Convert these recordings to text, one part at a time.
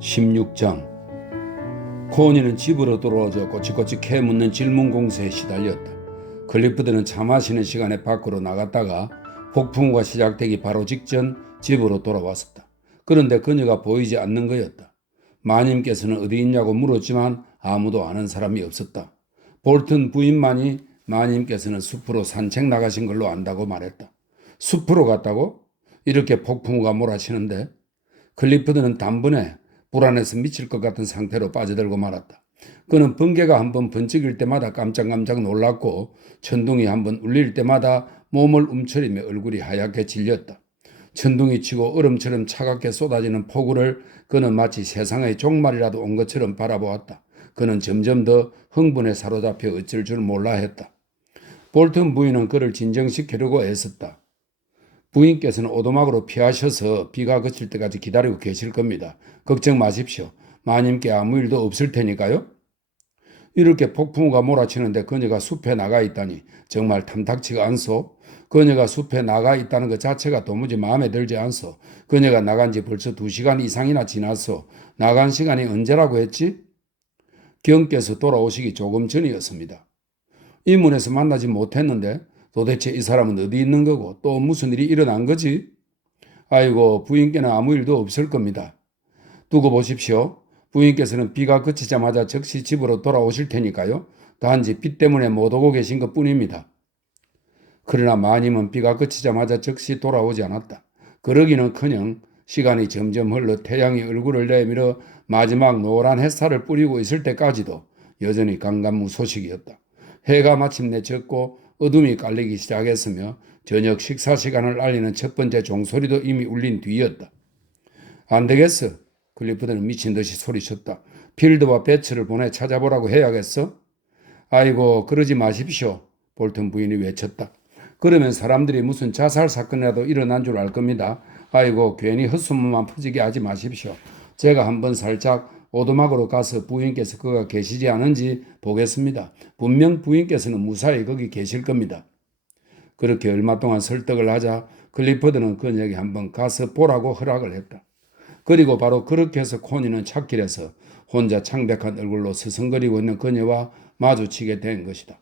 16장. 코니는 집으로 돌아오자 꼬치꼬치 캐묻는 질문 공세에 시달렸다. 클리프드는 차 마시는 시간에 밖으로 나갔다가 폭풍우가 시작되기 바로 직전 집으로 돌아왔었다. 그런데 그녀가 보이지 않는 거였다. 마님께서는 어디 있냐고 물었지만 아무도 아는 사람이 없었다. 볼튼 부인만이 마님께서는 숲으로 산책 나가신 걸로 안다고 말했다. 숲으로 갔다고? 이렇게 폭풍우가 몰아치는데? 클리프드는 단번에 불안해서 미칠 것 같은 상태로 빠져들고 말았다. 그는 번개가 한번 번쩍일 때마다 깜짝깜짝 놀랐고 천둥이 한번 울릴 때마다 몸을 움츠리며 얼굴이 하얗게 질렸다. 천둥이 치고 얼음처럼 차갑게 쏟아지는 폭우를 그는 마치 세상의 종말이라도 온 것처럼 바라보았다. 그는 점점 더 흥분에 사로잡혀 어쩔 줄 몰라 했다. 볼튼 부인은 그를 진정시키려고 애썼다. 부인께서는 오두막으로 피하셔서 비가 그칠 때까지 기다리고 계실 겁니다. 걱정 마십시오. 마님께 아무 일도 없을 테니까요. 이렇게 폭풍우가 몰아치는데 그녀가 숲에 나가 있다니 정말 탐탁치가 않소. 그녀가 숲에 나가 있다는 것 자체가 도무지 마음에 들지 않소. 그녀가 나간 지 벌써 2시간 이상이나 지났소. 나간 시간이 언제라고 했지? 경께서 돌아오시기 조금 전이었습니다. 이 문에서 만나지 못했는데 도대체 이 사람은 어디 있는 거고 또 무슨 일이 일어난 거지? 아이고, 부인께는 아무 일도 없을 겁니다. 두고 보십시오. 부인께서는 비가 그치자마자 즉시 집으로 돌아오실 테니까요. 단지 비 때문에 못 오고 계신 것뿐입니다. 그러나 마님은 비가 그치자마자 즉시 돌아오지 않았다. 그러기는커녕 시간이 점점 흘러 태양이 얼굴을 내밀어 마지막 노란 햇살을 뿌리고 있을 때까지도 여전히 강간무소식이었다. 해가 마침내 졌고 어둠이 깔리기 시작했으며 저녁 식사 시간을 알리는 첫 번째 종소리도 이미 울린 뒤였다. 안 되겠어. 클리프드는 미친 듯이 소리쳤다. 필드와 배츠를 보내 찾아보라고 해야겠어? 아이고, 그러지 마십시오. 볼튼 부인이 외쳤다. 그러면 사람들이 무슨 자살 사건이라도 일어난 줄 알 겁니다. 아이고, 괜히 헛소문만 퍼지게 하지 마십시오. 제가 한번 살짝 오두막으로 가서 부인께서 그가 계시지 않은지 보겠습니다. 분명 부인께서는 무사히 거기 계실 겁니다. 그렇게 얼마 동안 설득을 하자 클리퍼드는 그녀에게 한번 가서 보라고 허락을 했다. 그리고 바로 그렇게 해서 코니는 찻길에서 혼자 창백한 얼굴로 서성거리고 있는 그녀와 마주치게 된 것이다.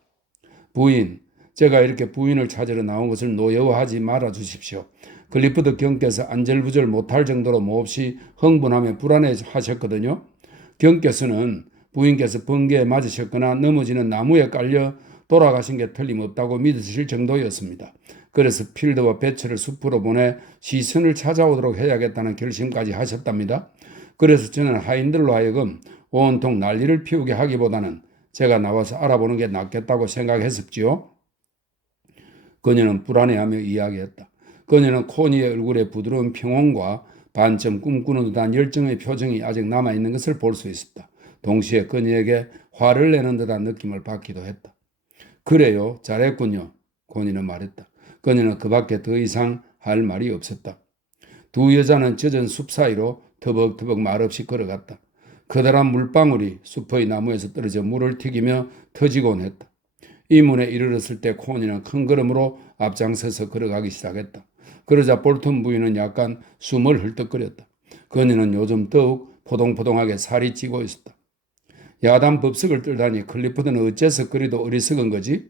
부인, 제가 이렇게 부인을 찾으러 나온 것을 노여워하지 말아 주십시오. 클리프드 경께서 안절부절 못할 정도로 몹시 흥분하며 불안해하셨거든요. 경께서는 부인께서 번개에 맞으셨거나 넘어지는 나무에 깔려 돌아가신 게 틀림없다고 믿으실 정도였습니다. 그래서 필드와 배츠를 숲으로 보내 시선을 찾아오도록 해야겠다는 결심까지 하셨답니다. 그래서 저는 하인들로 하여금 온통 난리를 피우게 하기보다는 제가 나와서 알아보는 게 낫겠다고 생각했었지요. 그녀는 불안해하며 이야기했다. 그녀는 코니의 얼굴에 부드러운 평온과 반쯤 꿈꾸는 듯한 열정의 표정이 아직 남아있는 것을 볼 수 있었다. 동시에 그녀에게 화를 내는 듯한 느낌을 받기도 했다. 그래요, 잘했군요. 코니는 말했다. 그녀는 그 밖에 더 이상 할 말이 없었다. 두 여자는 젖은 숲 사이로 터벅터벅 말없이 걸어갔다. 커다란 물방울이 숲의 나무에서 떨어져 물을 튀기며 터지곤 했다. 이 문에 이르렀을 때 코니는 큰 걸음으로 앞장서서 걸어가기 시작했다. 그러자 볼튼 부인은 약간 숨을 헐떡거렸다. 그녀는 요즘 더욱 포동포동하게 살이 찌고 있었다. 야단 법석을 떨다니 클리프드는 어째서 그리도 어리석은 거지?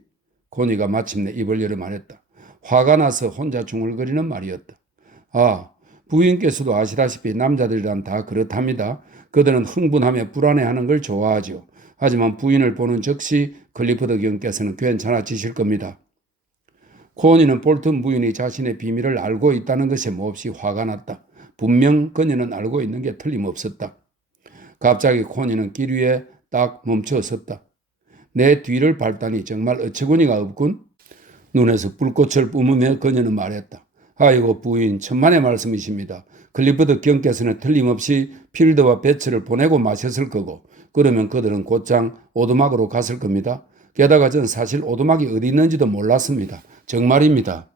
코니가 마침내 입을 열어 말했다. 화가 나서 혼자 중얼거리는 말이었다. 아, 부인께서도 아시다시피 남자들이란 다 그렇답니다. 그들은 흥분하며 불안해하는 걸 좋아하죠. 하지만 부인을 보는 즉시 클리프드 경께서는 괜찮아지실 겁니다. 코니는 볼튼 부인이 자신의 비밀을 알고 있다는 것에 몹시 화가 났다. 분명 그녀는 알고 있는 게 틀림없었다. 갑자기 코니는 길 위에 딱 멈춰 섰다. 내 뒤를 밟다니 정말 어처구니가 없군. 눈에서 불꽃을 뿜으며 그녀는 말했다. 아이고 부인, 천만의 말씀이십니다. 클리프드 경께서는 틀림없이 필드와 배츠를 보내고 마셨을 거고 그러면 그들은 곧장 오두막으로 갔을 겁니다. 게다가 전 사실 오두막이 어디 있는지도 몰랐습니다. 정말입니다.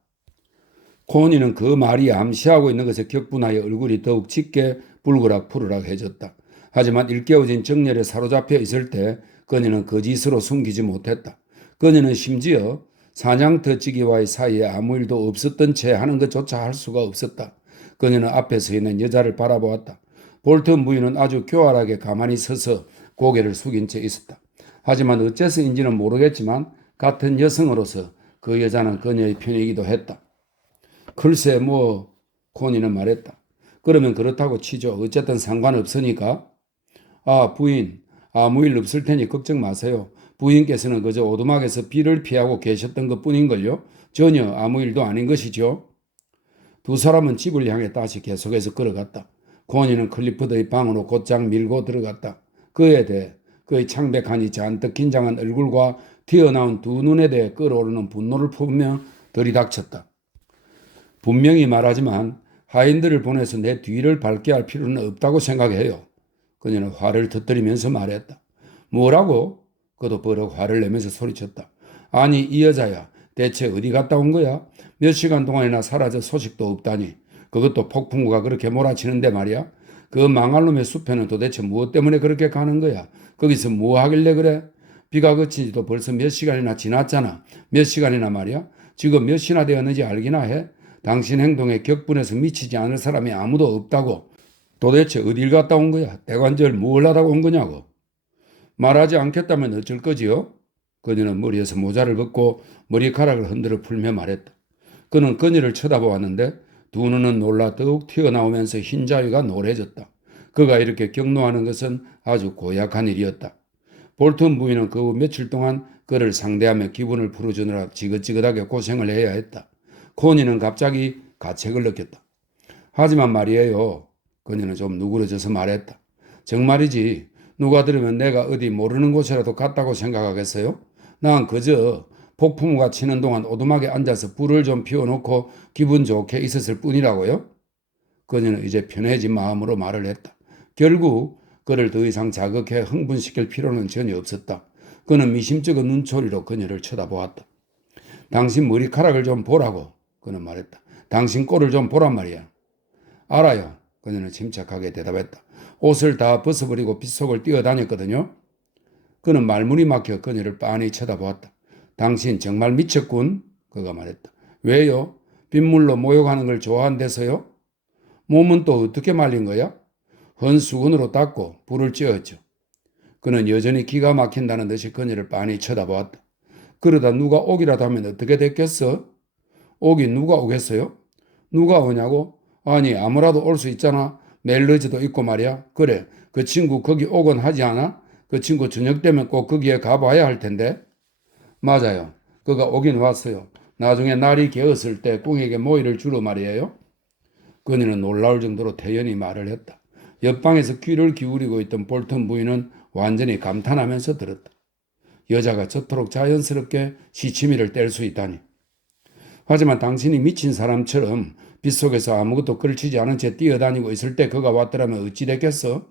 코니는 그 말이 암시하고 있는 것에 격분하여 얼굴이 더욱 짙게 불그락푸르락해졌다. 하지만 일깨워진 정열에 사로잡혀 있을 때 그녀는 거짓으로 숨기지 못했다. 그녀는 심지어 사냥터치기와의 사이에 아무 일도 없었던 채 하는 것조차 할 수가 없었다. 그녀는 앞에 서 있는 여자를 바라보았다. 볼턴 부인은 아주 교활하게 가만히 서서 고개를 숙인 채 있었다. 하지만 어째서인지는 모르겠지만 같은 여성으로서 그 여자는 그녀의 편이기도 했다. 글쎄 뭐 코니는 말했다. 그러면 그렇다고 치죠. 어쨌든 상관없으니까. 아 부인 아무 일 없을 테니 걱정 마세요. 부인께서는 그저 오두막에서 비를 피하고 계셨던 것뿐인걸요. 전혀 아무 일도 아닌 것이죠. 두 사람은 집을 향해 다시 계속해서 걸어갔다. 코니는 클리프드의 방으로 곧장 밀고 들어갔다. 그에 대해 그의 창백하니 잔뜩 긴장한 얼굴과 튀어나온 두 눈에 대해 끓어오르는 분노를 품으며 들이닥쳤다. 분명히 말하지만 하인들을 보내서 내 뒤를 밟게 할 필요는 없다고 생각해요. 그녀는 화를 터뜨리면서 말했다. 뭐라고? 그도 버럭 화를 내면서 소리쳤다. 아니 이 여자야 대체 어디 갔다 온 거야? 몇 시간 동안이나 사라져 소식도 없다니. 그것도 폭풍우가 그렇게 몰아치는데 말이야. 그 망할 놈의 숲에는 도대체 무엇 때문에 그렇게 가는 거야? 거기서 뭐 하길래 그래? 비가 그친 지도 벌써 몇 시간이나 지났잖아. 몇 시간이나 말이야? 지금 몇 시나 되었는지 알기나 해? 당신 행동에 격분해서 미치지 않을 사람이 아무도 없다고. 도대체 어딜 갔다 온 거야? 대관절 뭘 하다가 온 거냐고. 말하지 않겠다면 어쩔 거지요? 그녀는 머리에서 모자를 벗고 머리카락을 흔들어 풀며 말했다. 그는 그녀를 쳐다보았는데 두 눈은 놀라 더욱 튀어나오면서 흰자위가 노래졌다. 그가 이렇게 경노하는 것은 아주 고약한 일이었다. 볼턴 부인은 그 후 며칠 동안 그를 상대하며 기분을 풀어주느라 지긋지긋하게 고생을 해야 했다. 코니는 갑자기 가책을 느꼈다. 하지만 말이에요. 그녀는 좀 누그러져서 말했다. 정말이지 누가 들으면 내가 어디 모르는 곳이라도 갔다고 생각하겠어요? 난 그저 폭풍우가 치는 동안 오두막에 앉아서 불을 좀 피워놓고 기분 좋게 있었을 뿐이라고요? 그녀는 이제 편해진 마음으로 말을 했다. 결국 그를 더 이상 자극해 흥분시킬 필요는 전혀 없었다. 그는 미심쩍은 눈초리로 그녀를 쳐다보았다. 당신 머리카락을 좀 보라고 그는 말했다. 당신 꼴을 좀 보란 말이야. 알아요. 그녀는 침착하게 대답했다. 옷을 다 벗어버리고 빗속을 뛰어다녔거든요. 그는 말문이 막혀 그녀를 빤히 쳐다보았다. 당신 정말 미쳤군. 그가 말했다. 왜요? 빗물로 목욕하는 걸 좋아한대서요? 몸은 또 어떻게 말린 거야? 헌수건으로 닦고 불을 쬐었죠. 그는 여전히 기가 막힌다는 듯이 그녀를 빤히 쳐다보았다. 그러다 누가 오기라도 하면 어떻게 됐겠어? 오긴 누가 오겠어요? 누가 오냐고? 아니 아무라도 올 수 있잖아. 멜러지도 있고 말이야. 그래 그 친구 거기 오곤 하지 않아? 그 친구 저녁 되면 꼭 거기에 가봐야 할 텐데. 맞아요. 그가 오긴 왔어요. 나중에 날이 개었을 때 꿍에게 모이를 주러 말이에요. 그녀는 놀라울 정도로 태연히 말을 했다. 옆방에서 귀를 기울이고 있던 볼턴 부인은 완전히 감탄하면서 들었다. 여자가 저토록 자연스럽게 시치미를 뗄 수 있다니. 하지만 당신이 미친 사람처럼 빗속에서 아무것도 걸치지 않은 채 뛰어다니고 있을 때 그가 왔더라면 어찌 됐겠어?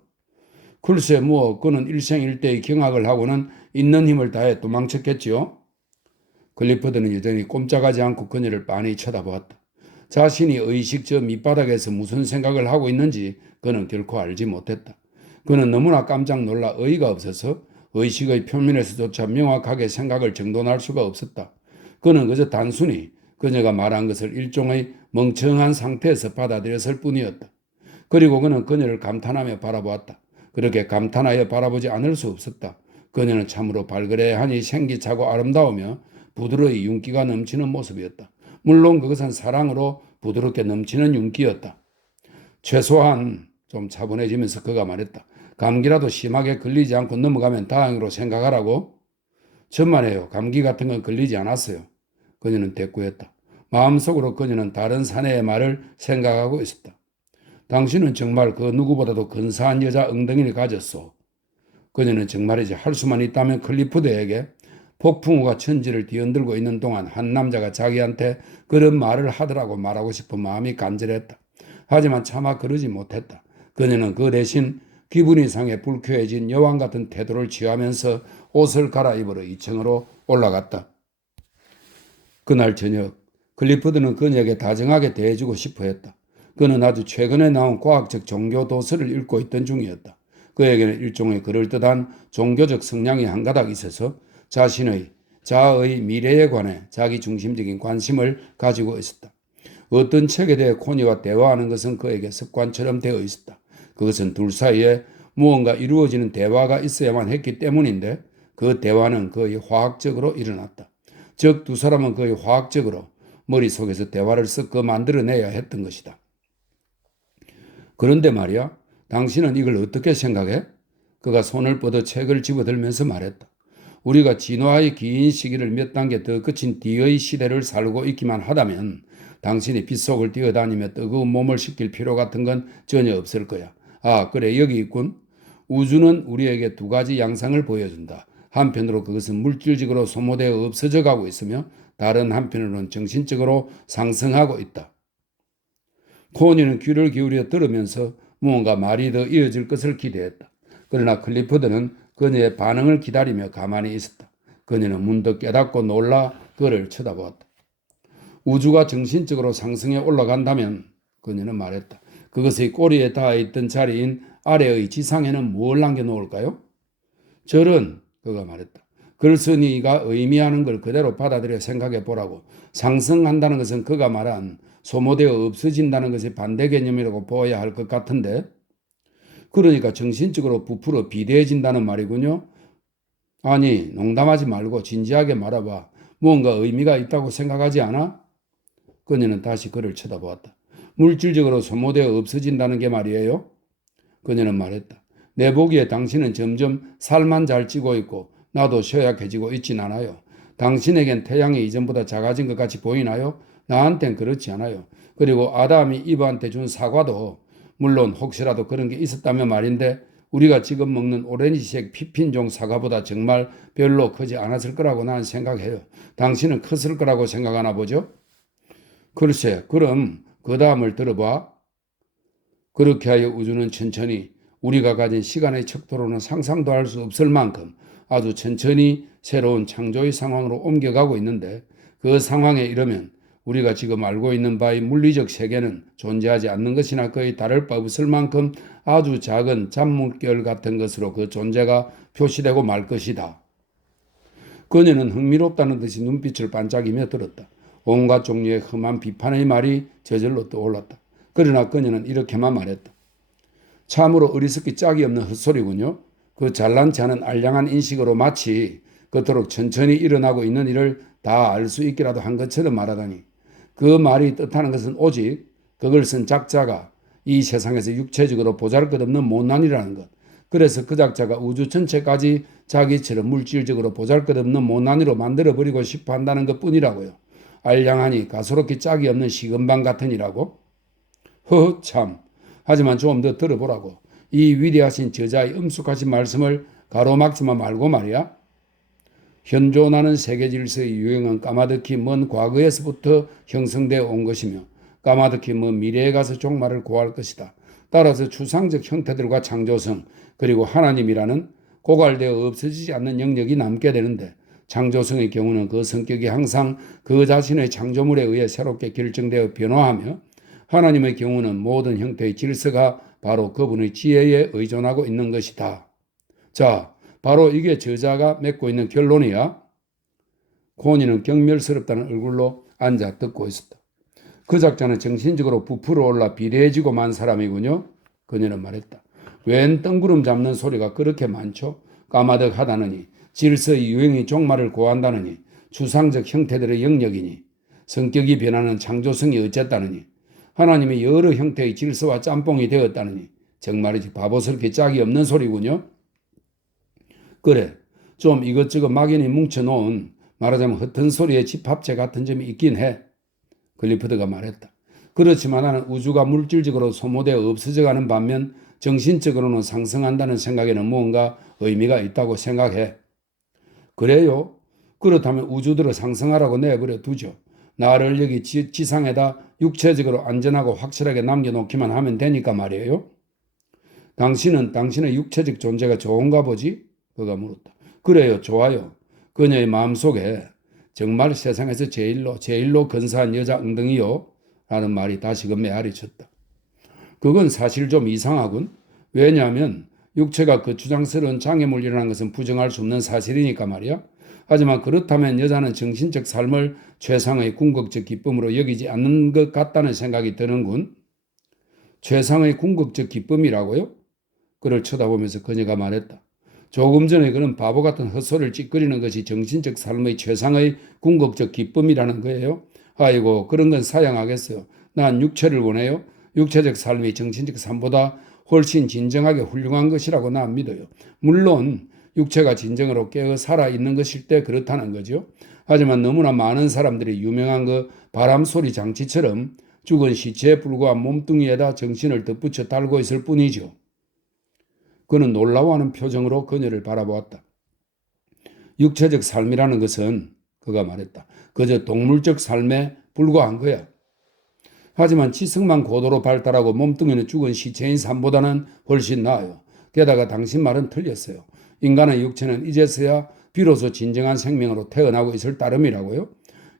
글쎄 뭐 그는 일생일대의 경악을 하고는 있는 힘을 다해 도망쳤겠지요. 클리퍼드는 여전히 꼼짝하지 않고 그녀를 빤히 쳐다보았다. 자신이 의식 저 밑바닥에서 무슨 생각을 하고 있는지 그는 결코 알지 못했다. 그는 너무나 깜짝 놀라 어이가 없어서 의식의 표면에서조차 명확하게 생각을 정돈할 수가 없었다. 그는 그저 단순히 그녀가 말한 것을 일종의 멍청한 상태에서 받아들였을 뿐이었다. 그리고 그는 그녀를 감탄하며 바라보았다. 그렇게 감탄하여 바라보지 않을 수 없었다. 그녀는 참으로 발그레하니 생기차고 아름다우며 부드러이 윤기가 넘치는 모습이었다. 물론 그것은 사랑으로 부드럽게 넘치는 윤기였다. 최소한 좀 차분해지면서 그가 말했다. 감기라도 심하게 걸리지 않고 넘어가면 다행으로 생각하라고. 천만에요. 감기 같은 건 걸리지 않았어요. 그녀는 대꾸했다. 마음속으로 그녀는 다른 사내의 말을 생각하고 있었다. 당신은 정말 그 누구보다도 근사한 여자 엉덩이를 가졌소. 그녀는 정말이지 할 수만 있다면 클리프드에게 폭풍우가 천지를 뒤흔들고 있는 동안 한 남자가 자기한테 그런 말을 하더라고 말하고 싶은 마음이 간절했다. 하지만 차마 그러지 못했다. 그녀는 그 대신 기분이 상해 불쾌해진 여왕 같은 태도를 취하면서 옷을 갈아입으러 2층으로 올라갔다. 그날 저녁 클리프드는 그녀에게 다정하게 대해주고 싶어 했다. 그는 아주 최근에 나온 과학적 종교 도서를 읽고 있던 중이었다. 그에게는 일종의 그럴듯한 종교적 성향이 한가닥 있어서 자신의 자아의 미래에 관해 자기중심적인 관심을 가지고 있었다. 어떤 책에 대해 코니와 대화하는 것은 그에게 습관처럼 되어 있었다. 그것은 둘 사이에 무언가 이루어지는 대화가 있어야만 했기 때문인데 그 대화는 거의 화학적으로 일어났다. 즉 두 사람은 거의 화학적으로 머릿속에서 대화를 섞어 만들어내야 했던 것이다. 그런데 말이야, 당신은 이걸 어떻게 생각해? 그가 손을 뻗어 책을 집어들면서 말했다. 우리가 진화의 긴 시기를 몇 단계 더 거친 뒤의 시대를 살고 있기만 하다면 당신이 빗속을 뛰어다니며 뜨거운 몸을 식힐 필요 같은 건 전혀 없을 거야. 아, 그래, 여기 있군. 우주는 우리에게 두 가지 양상을 보여준다. 한편으로 그것은 물질적으로 소모되어 없어져 가고 있으며 다른 한편으로는 정신적으로 상승하고 있다. 코니는 귀를 기울여 들으면서 무언가 말이 더 이어질 것을 기대했다. 그러나 클리포드는 그녀의 반응을 기다리며 가만히 있었다. 그녀는 문득 깨닫고 놀라 그를 쳐다보았다. 우주가 정신적으로 상승해 올라간다면 그녀는 말했다. 그것의 꼬리에 닿아있던 자리인 아래의 지상에는 뭘 남겨놓을까요? 저런, 그가 말했다. 글쓴이가 의미하는 걸 그대로 받아들여 생각해 보라고. 상승한다는 것은 그가 말한 소모되어 없어진다는 것의 반대 개념이라고 보아야 할 것 같은데, 그러니까 정신적으로 부풀어 비대해진다는 말이군요. 아니, 농담하지 말고 진지하게 말해봐. 무언가 의미가 있다고 생각하지 않아? 그녀는 다시 그를 쳐다보았다. 물질적으로 소모되어 없어진다는 게 말이에요? 그녀는 말했다. 내 보기에 당신은 점점 살만 잘 찌고 있고 나도 쇠약해지고 있진 않아요. 당신에겐 태양이 이전보다 작아진 것 같이 보이나요? 나한텐 그렇지 않아요. 그리고 아담이 이브한테 준 사과도 물론 혹시라도 그런 게 있었다면 말인데 우리가 지금 먹는 오렌지색 피핀종 사과보다 정말 별로 크지 않았을 거라고 난 생각해요. 당신은 컸을 거라고 생각하나 보죠? 글쎄, 그럼 그 다음을 들어봐. 그렇게 하여 우주는 천천히 우리가 가진 시간의 척도로는 상상도 할 수 없을 만큼 아주 천천히 새로운 창조의 상황으로 옮겨가고 있는데 그 상황에 이르면 우리가 지금 알고 있는 바의 물리적 세계는 존재하지 않는 것이나 거의 다를 바 없을 만큼 아주 작은 잔물결 같은 것으로 그 존재가 표시되고 말 것이다. 그녀는 흥미롭다는 듯이 눈빛을 반짝이며 들었다. 온갖 종류의 험한 비판의 말이 저절로 떠올랐다. 그러나 그녀는 이렇게만 말했다. 참으로 어리석기 짝이 없는 헛소리군요. 그 잘난치 않은 알량한 인식으로 마치 그토록 천천히 일어나고 있는 일을 다 알 수 있기라도 한 것처럼 말하다니. 그 말이 뜻하는 것은 오직 그걸 쓴 작자가 이 세상에서 육체적으로 보잘것없는 못난이라는 것. 그래서 그 작자가 우주 전체까지 자기처럼 물질적으로 보잘것없는 못난이로 만들어버리고 싶어 한다는 것뿐이라고요. 알량하니 가소롭기 짝이 없는 시금방 같으니라고. 허허 참. 하지만 좀 더 들어보라고. 이 위대하신 저자의 엄숙하신 말씀을 가로막지만 말고 말이야. 현존하는 세계 질서의 유행은 까마득히 먼 과거에서부터 형성되어 온 것이며 까마득히 먼 미래에 가서 종말을 고할 것이다. 따라서 추상적 형태들과 창조성 그리고 하나님이라는 고갈되어 없어지지 않는 영역이 남게 되는데 창조성의 경우는 그 성격이 항상 그 자신의 창조물에 의해 새롭게 결정되어 변화하며 하나님의 경우는 모든 형태의 질서가 바로 그분의 지혜에 의존하고 있는 것이다. 자, 바로 이게 저자가 맺고 있는 결론이야. 코니는 경멸스럽다는 얼굴로 앉아 듣고 있었다. 그 작자는 정신적으로 부풀어 올라 비대해지고 만 사람이군요. 그녀는 말했다. 웬 뜬구름 잡는 소리가 그렇게 많죠? 까마득하다느니, 질서의 유행이 종말을 고한다느니, 추상적 형태들의 영역이니, 성격이 변하는 창조성이 어쨌다느니, 하나님이 여러 형태의 질서와 짬뽕이 되었다느니, 정말이지 바보스럽게 짝이 없는 소리군요. 그래, 좀 이것저것 막연히 뭉쳐놓은 말하자면 흩은 소리의 집합체 같은 점이 있긴 해. 클리포드가 말했다. 그렇지만 나는 우주가 물질적으로 소모되어 없어져가는 반면 정신적으로는 상승한다는 생각에는 무언가 의미가 있다고 생각해. 그래요? 그렇다면 우주들을 상승하라고 내버려 두죠. 나를 여기 지상에다 육체적으로 안전하고 확실하게 남겨놓기만 하면 되니까 말이에요. 당신은 당신의 육체적 존재가 좋은가 보지? 그가 물었다. 그래요, 좋아요. 그녀의 마음속에 정말 세상에서 제일로 근사한 여자 엉덩이요? 라는 말이 다시금 메아리 쳤다. 그건 사실 좀 이상하군. 왜냐하면 육체가 그 주장스러운 장애물이라는 것은 부정할 수 없는 사실이니까 말이야. 하지만 그렇다면 여자는 정신적 삶을 최상의 궁극적 기쁨으로 여기지 않는 것 같다는 생각이 드는군. 최상의 궁극적 기쁨이라고요? 그를 쳐다보면서 그녀가 말했다. 조금 전에 그런 바보 같은 헛소리를 찌끄리는 것이 정신적 삶의 최상의 궁극적 기쁨이라는 거예요. 아이고, 그런 건 사양하겠어요. 난 육체를 원해요. 육체적 삶이 정신적 삶보다 훨씬 진정하게 훌륭한 것이라고 난 믿어요. 물론 육체가 진정으로 깨어 살아있는 것일 때 그렇다는 거죠. 하지만 너무나 많은 사람들이 유명한 그 바람소리 장치처럼 죽은 시체에 불과한 몸뚱이에다 정신을 덧붙여 달고 있을 뿐이죠. 그는 놀라워하는 표정으로 그녀를 바라보았다. 육체적 삶이라는 것은 그가 말했다. 그저 동물적 삶에 불과한 거야. 하지만 지성만 고도로 발달하고 몸뚱이는 죽은 시체인 삶보다는 훨씬 나아요. 게다가 당신 말은 틀렸어요. 인간의 육체는 이제서야 비로소 진정한 생명으로 태어나고 있을 따름이라고요.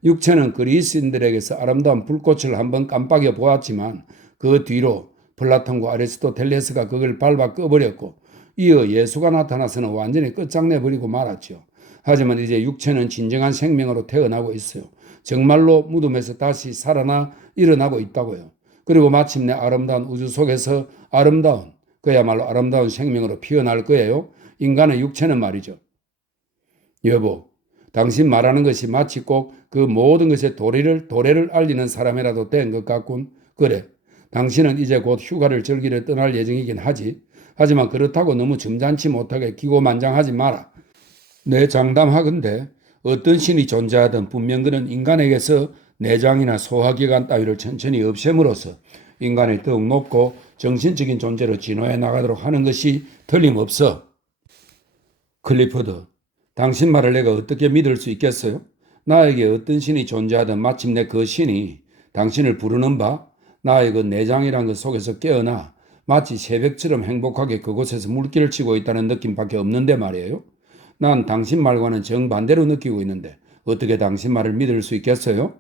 육체는 그리스인들에게서 아름다운 불꽃을 한번 깜빡여 보았지만 그 뒤로 플라톤과 아리스토텔레스가 그걸 밟아 꺼버렸고 이어 예수가 나타나서는 완전히 끝장내버리고 말았죠. 하지만 이제 육체는 진정한 생명으로 태어나고 있어요. 정말로 무덤에서 다시 살아나 일어나고 있다고요. 그리고 마침내 아름다운 우주 속에서 그야말로 아름다운 생명으로 피어날 거예요. 인간의 육체는 말이죠. 여보, 당신 말하는 것이 마치 꼭 그 모든 것의 도래를 알리는 사람이라도 된 것 같군. 그래, 당신은 이제 곧 휴가를 즐기러 떠날 예정이긴 하지. 하지만 그렇다고 너무 점잖지 못하게 기고만장하지 마라. 내 장담하건대 어떤 신이 존재하든 분명 그는 인간에게서 내장이나 소화기관 따위를 천천히 없앰으로써 인간이 더욱 높고 정신적인 존재로 진화해 나가도록 하는 것이 틀림없어. 클리포드, 당신 말을 내가 어떻게 믿을 수 있겠어요? 나에게 어떤 신이 존재하든 마침내 그 신이 당신을 부르는 바 나의 그 내장이란 것 속에서 깨어나 마치 새벽처럼 행복하게 그곳에서 물길을 치고 있다는 느낌밖에 없는데 말이에요. 난 당신 말과는 정반대로 느끼고 있는데 어떻게 당신 말을 믿을 수 있겠어요?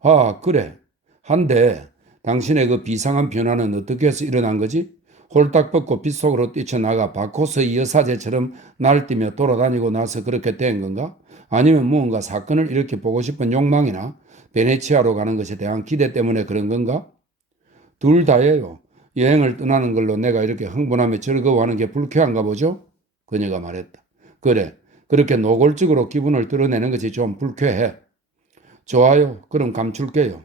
아, 그래. 한데 당신의 그 비상한 변화는 어떻게 해서 일어난 거지? 홀딱 벗고 빗속으로 뛰쳐나가 바코스 여사제처럼 날뛰며 돌아다니고 나서 그렇게 된 건가? 아니면 무언가 사건을 이렇게 보고 싶은 욕망이나 베네치아로 가는 것에 대한 기대 때문에 그런 건가? 둘 다예요. 여행을 떠나는 걸로 내가 이렇게 흥분하며 즐거워하는 게 불쾌한가 보죠? 그녀가 말했다. 그래, 그렇게 노골적으로 기분을 드러내는 것이 좀 불쾌해. 좋아요. 그럼 감출게요.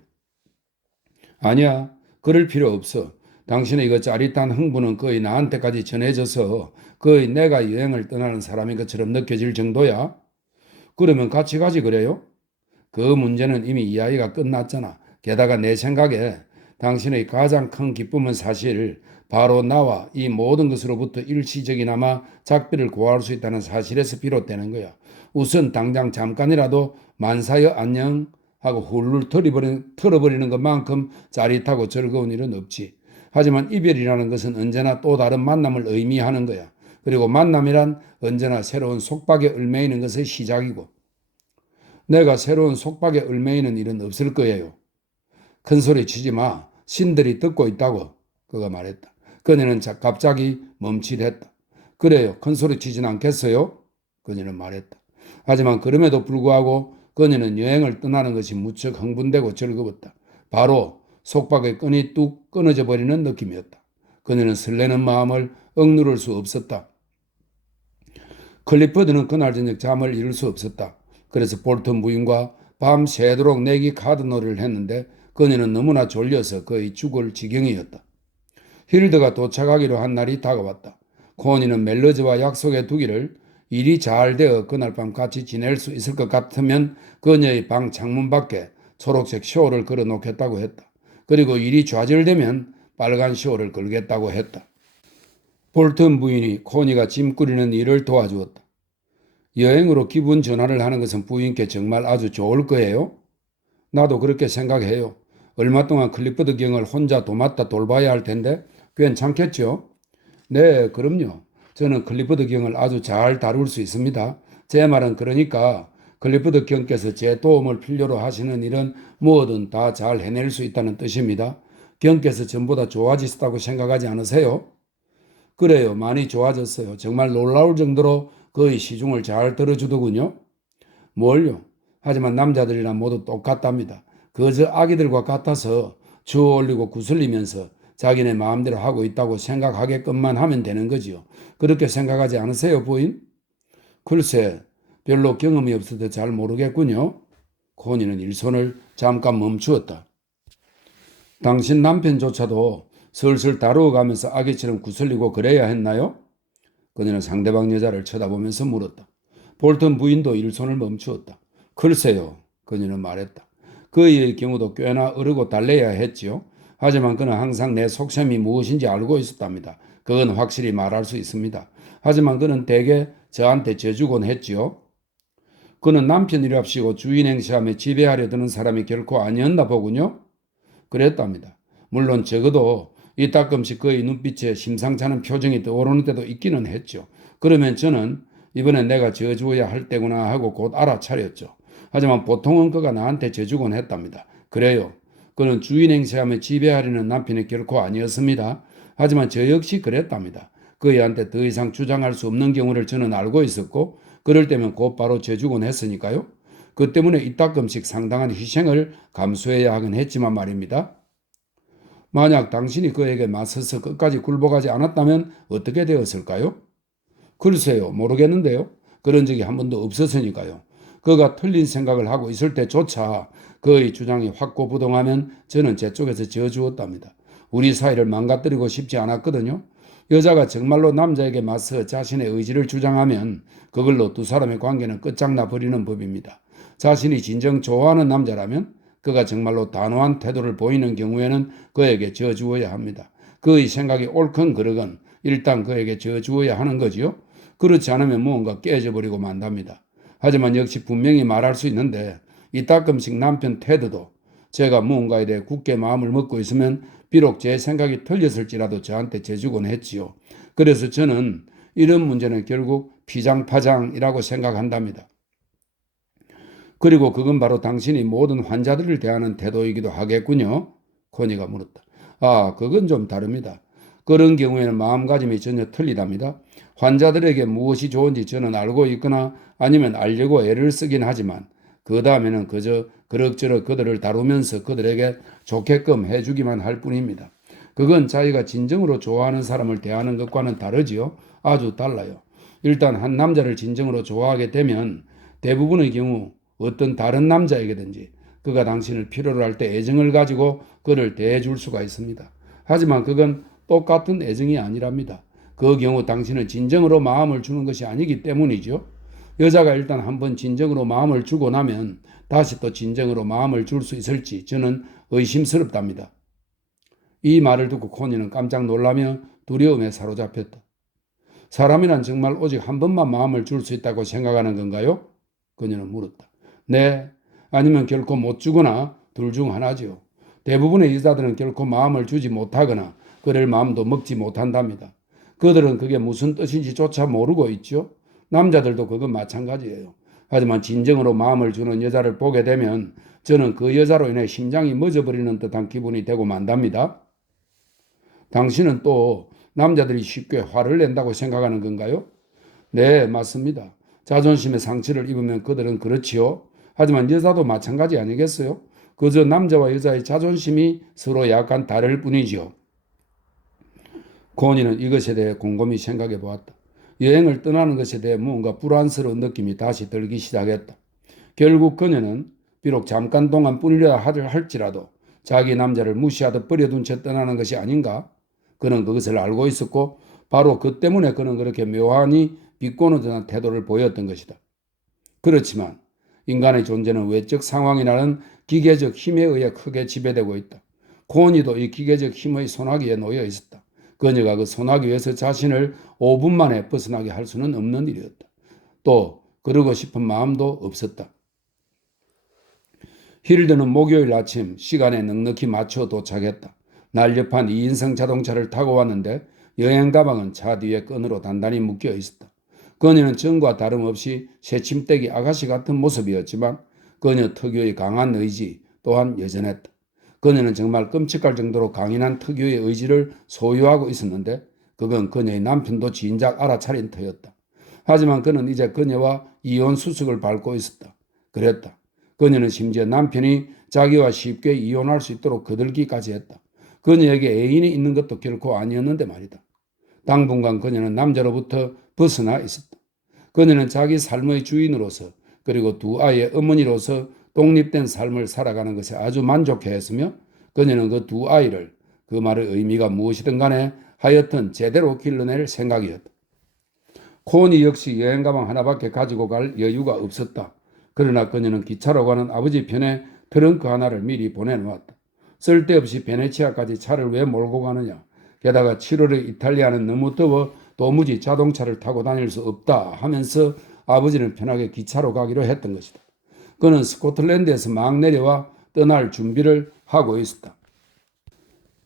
아니야, 그럴 필요 없어. 당신의 이거 짜릿한 흥분은 거의 나한테까지 전해져서 거의 내가 여행을 떠나는 사람인 것처럼 느껴질 정도야. 그러면 같이 가지 그래요? 그 문제는 이미 이야기가 끝났잖아. 게다가 내 생각에 당신의 가장 큰 기쁨은 사실 바로 나와 이 모든 것으로부터 일시적이나마 작별을 고할 수 있다는 사실에서 비롯되는 거야. 우선 당장 잠깐이라도 만사여 안녕 하고 훌훌 털어버리는 것만큼 짜릿하고 즐거운 일은 없지. 하지만 이별이라는 것은 언제나 또 다른 만남을 의미하는 거야. 그리고 만남이란 언제나 새로운 속박에 얽매이는 것의 시작이고 내가 새로운 속박에 얽매이는 일은 없을 거예요. 큰 소리 치지 마. 신들이 듣고 있다고 그가 말했다. 그녀는 갑자기 멈칫했다. 그래요. 큰 소리 치진 않겠어요? 그녀는 말했다. 하지만 그럼에도 불구하고 그녀는 여행을 떠나는 것이 무척 흥분되고 즐거웠다. 바로 속박의 끈이 뚝 끊어져 버리는 느낌이었다. 그녀는 설레는 마음을 억누를 수 없었다. 클리퍼드는 그날 저녁 잠을 이룰 수 없었다. 그래서 볼턴 부인과 밤 새도록 내기 카드 놀이를 했는데 그녀는 너무나 졸려서 거의 죽을 지경이었다. 힐드가 도착하기로 한 날이 다가왔다. 코니는 멜러즈와 약속해 두기를 일이 잘 되어 그날 밤 같이 지낼 수 있을 것 같으면 그녀의 방 창문 밖에 초록색 쇼를 걸어 놓겠다고 했다. 그리고 일이 좌절되면 빨간 쇼를 걸겠다고 했다. 볼턴 부인이 코니가 짐 꾸리는 일을 도와주었다. 여행으로 기분 전환을 하는 것은 부인께 정말 아주 좋을 거예요. 나도 그렇게 생각해요. 얼마 동안 클리퍼드 경을 혼자 도맡아 돌봐야 할 텐데 괜찮겠죠? 네, 그럼요. 저는 클리퍼드 경을 아주 잘 다룰 수 있습니다. 제 말은 그러니까 클리퍼드 경께서 제 도움을 필요로 하시는 일은 뭐든 다 잘 해낼 수 있다는 뜻입니다. 경께서 전보다 좋아지셨다고 생각하지 않으세요? 그래요. 많이 좋아졌어요. 정말 놀라울 정도로 거의 시중을 잘 들어주더군요. 뭘요? 하지만 남자들이란 모두 똑같답니다. 그저 아기들과 같아서 주워 올리고 구슬리면서 자기네 마음대로 하고 있다고 생각하게끔만 하면 되는 거지요. 그렇게 생각하지 않으세요, 부인? 글쎄, 별로 경험이 없어서 잘 모르겠군요. 코니는 일손을 잠깐 멈추었다. 당신 남편조차도 슬슬 다루어가면서 아기처럼 구슬리고 그래야 했나요? 그녀는 상대방 여자를 쳐다보면서 물었다. 볼턴 부인도 일손을 멈추었다. 글쎄요, 그녀는 말했다. 그의 경우도 꽤나 어르고 달래야 했지요. 하지만 그는 항상 내 속셈이 무엇인지 알고 있었답니다. 그건 확실히 말할 수 있습니다. 하지만 그는 대개 저한테 져주곤 했지요. 그는 남편이랍시고 주인 행세하며 지배하려 드는 사람이 결코 아니었나 보군요. 그랬답니다. 물론 적어도 이따금씩 그의 눈빛에 심상치 않은 표정이 떠오르는 때도 있기는 했죠. 그러면 저는 이번엔 내가 져주어야 할 때구나 하고 곧 알아차렸죠. 하지만 보통은 그가 나한테 져주곤 했답니다. 그래요. 그는 주인 행세하며 지배하려는 남편이 결코 아니었습니다. 하지만 저 역시 그랬답니다. 그이한테 더 이상 주장할 수 없는 경우를 저는 알고 있었고 그럴 때면 곧바로 져주곤 했으니까요. 그 때문에 이따금씩 상당한 희생을 감수해야 하긴 했지만 말입니다. 만약 당신이 그에게 맞서서 끝까지 굴복하지 않았다면 어떻게 되었을까요? 글쎄요, 모르겠는데요. 그런 적이 한 번도 없었으니까요. 그가 틀린 생각을 하고 있을 때조차 그의 주장이 확고부동하면 저는 제 쪽에서 져주었답니다. 우리 사이를 망가뜨리고 싶지 않았거든요. 여자가 정말로 남자에게 맞서 자신의 의지를 주장하면 그걸로 두 사람의 관계는 끝장나 버리는 법입니다. 자신이 진정 좋아하는 남자라면 그가 정말로 단호한 태도를 보이는 경우에는 그에게 져주어야 합니다. 그의 생각이 옳건 그르건 일단 그에게 져주어야 하는 거지요. 그렇지 않으면 무언가 깨져버리고 만답니다. 하지만 역시 분명히 말할 수 있는데 이따금씩 남편 태도도 제가 무언가에 대해 굳게 마음을 먹고 있으면 비록 제 생각이 틀렸을지라도 저한테 져주곤 했지요. 그래서 저는 이런 문제는 결국 피장파장이라고 생각한답니다. 그리고 그건 바로 당신이 모든 환자들을 대하는 태도이기도 하겠군요. 코니가 물었다. 아, 그건 좀 다릅니다. 그런 경우에는 마음가짐이 전혀 틀리답니다. 환자들에게 무엇이 좋은지 저는 알고 있거나 아니면 알려고 애를 쓰긴 하지만 그 다음에는 그저 그럭저럭 그들을 다루면서 그들에게 좋게끔 해주기만 할 뿐입니다. 그건 자기가 진정으로 좋아하는 사람을 대하는 것과는 다르지요. 아주 달라요. 일단 한 남자를 진정으로 좋아하게 되면 대부분의 경우 어떤 다른 남자에게든지 그가 당신을 필요로 할 때 애정을 가지고 그를 대해줄 수가 있습니다. 하지만 그건 똑같은 애정이 아니랍니다. 그 경우 당신은 진정으로 마음을 주는 것이 아니기 때문이죠. 여자가 일단 한번 진정으로 마음을 주고 나면 다시 또 진정으로 마음을 줄 수 있을지 저는 의심스럽답니다. 이 말을 듣고 코니는 깜짝 놀라며 두려움에 사로잡혔다. 사람이란 정말 오직 한 번만 마음을 줄 수 있다고 생각하는 건가요? 그녀는 물었다. 네, 아니면 결코 못 주거나 둘 중 하나지요. 대부분의 여자들은 결코 마음을 주지 못하거나 그럴 마음도 먹지 못한답니다. 그들은 그게 무슨 뜻인지조차 모르고 있죠. 남자들도 그건 마찬가지예요. 하지만 진정으로 마음을 주는 여자를 보게 되면 저는 그 여자로 인해 심장이 멎어버리는 듯한 기분이 되고 만답니다. 당신은 또 남자들이 쉽게 화를 낸다고 생각하는 건가요? 네, 맞습니다. 자존심의 상처를 입으면 그들은 그렇지요. 하지만 여자도 마찬가지 아니겠어요? 그저 남자와 여자의 자존심이 서로 약간 다를 뿐이지요. 고니는 이것에 대해 곰곰이 생각해 보았다. 여행을 떠나는 것에 대해 무언가 불안스러운 느낌이 다시 들기 시작했다. 결국 그녀는 비록 잠깐 동안 뿐이라 할지라도 자기 남자를 무시하듯 버려둔 채 떠나는 것이 아닌가? 그는 그것을 알고 있었고 바로 그 때문에 그는 그렇게 묘하니 비꼬는 듯한 태도를 보였던 것이다. 그렇지만 인간의 존재는 외적 상황이라는 기계적 힘에 의해 크게 지배되고 있다. 코니도 이 기계적 힘의 소나기에 놓여 있었다. 그녀가 그 소나기에서 자신을 5분 만에 벗어나게 할 수는 없는 일이었다. 또 그러고 싶은 마음도 없었다. 힐드는 목요일 아침 시간에 넉넉히 맞춰 도착했다. 날렵한 2인승 자동차를 타고 왔는데 여행 가방은 차 뒤에 끈으로 단단히 묶여 있었다. 그녀는 전과 다름없이 새침대기 아가씨 같은 모습이었지만 그녀 특유의 강한 의지 또한 여전했다. 그녀는 정말 끔찍할 정도로 강인한 특유의 의지를 소유하고 있었는데 그건 그녀의 남편도 진작 알아차린 터였다. 하지만 그는 이제 그녀와 이혼 수순을 밟고 있었다. 그랬다. 그녀는 심지어 남편이 자기와 쉽게 이혼할 수 있도록 거들기까지 했다. 그녀에게 애인이 있는 것도 결코 아니었는데 말이다. 당분간 그녀는 남자로부터 벗어나 있었다. 그녀는 자기 삶의 주인으로서 그리고 두 아이의 어머니로서 독립된 삶을 살아가는 것에 아주 만족해했으며 그녀는 그 두 아이를 그 말의 의미가 무엇이든 간에 하여튼 제대로 길러낼 생각이었다. 코니 역시 여행 가방 하나밖에 가지고 갈 여유가 없었다. 그러나 그녀는 기차로 가는 아버지 편에 트렁크 하나를 미리 보내놓았다. 쓸데없이 베네치아까지 차를 왜 몰고 가느냐. 게다가 7월에 이탈리아는 너무 더워 도무지 자동차를 타고 다닐 수 없다 하면서 아버지는 편하게 기차로 가기로 했던 것이다. 그는 스코틀랜드에서 막 내려와 떠날 준비를 하고 있었다.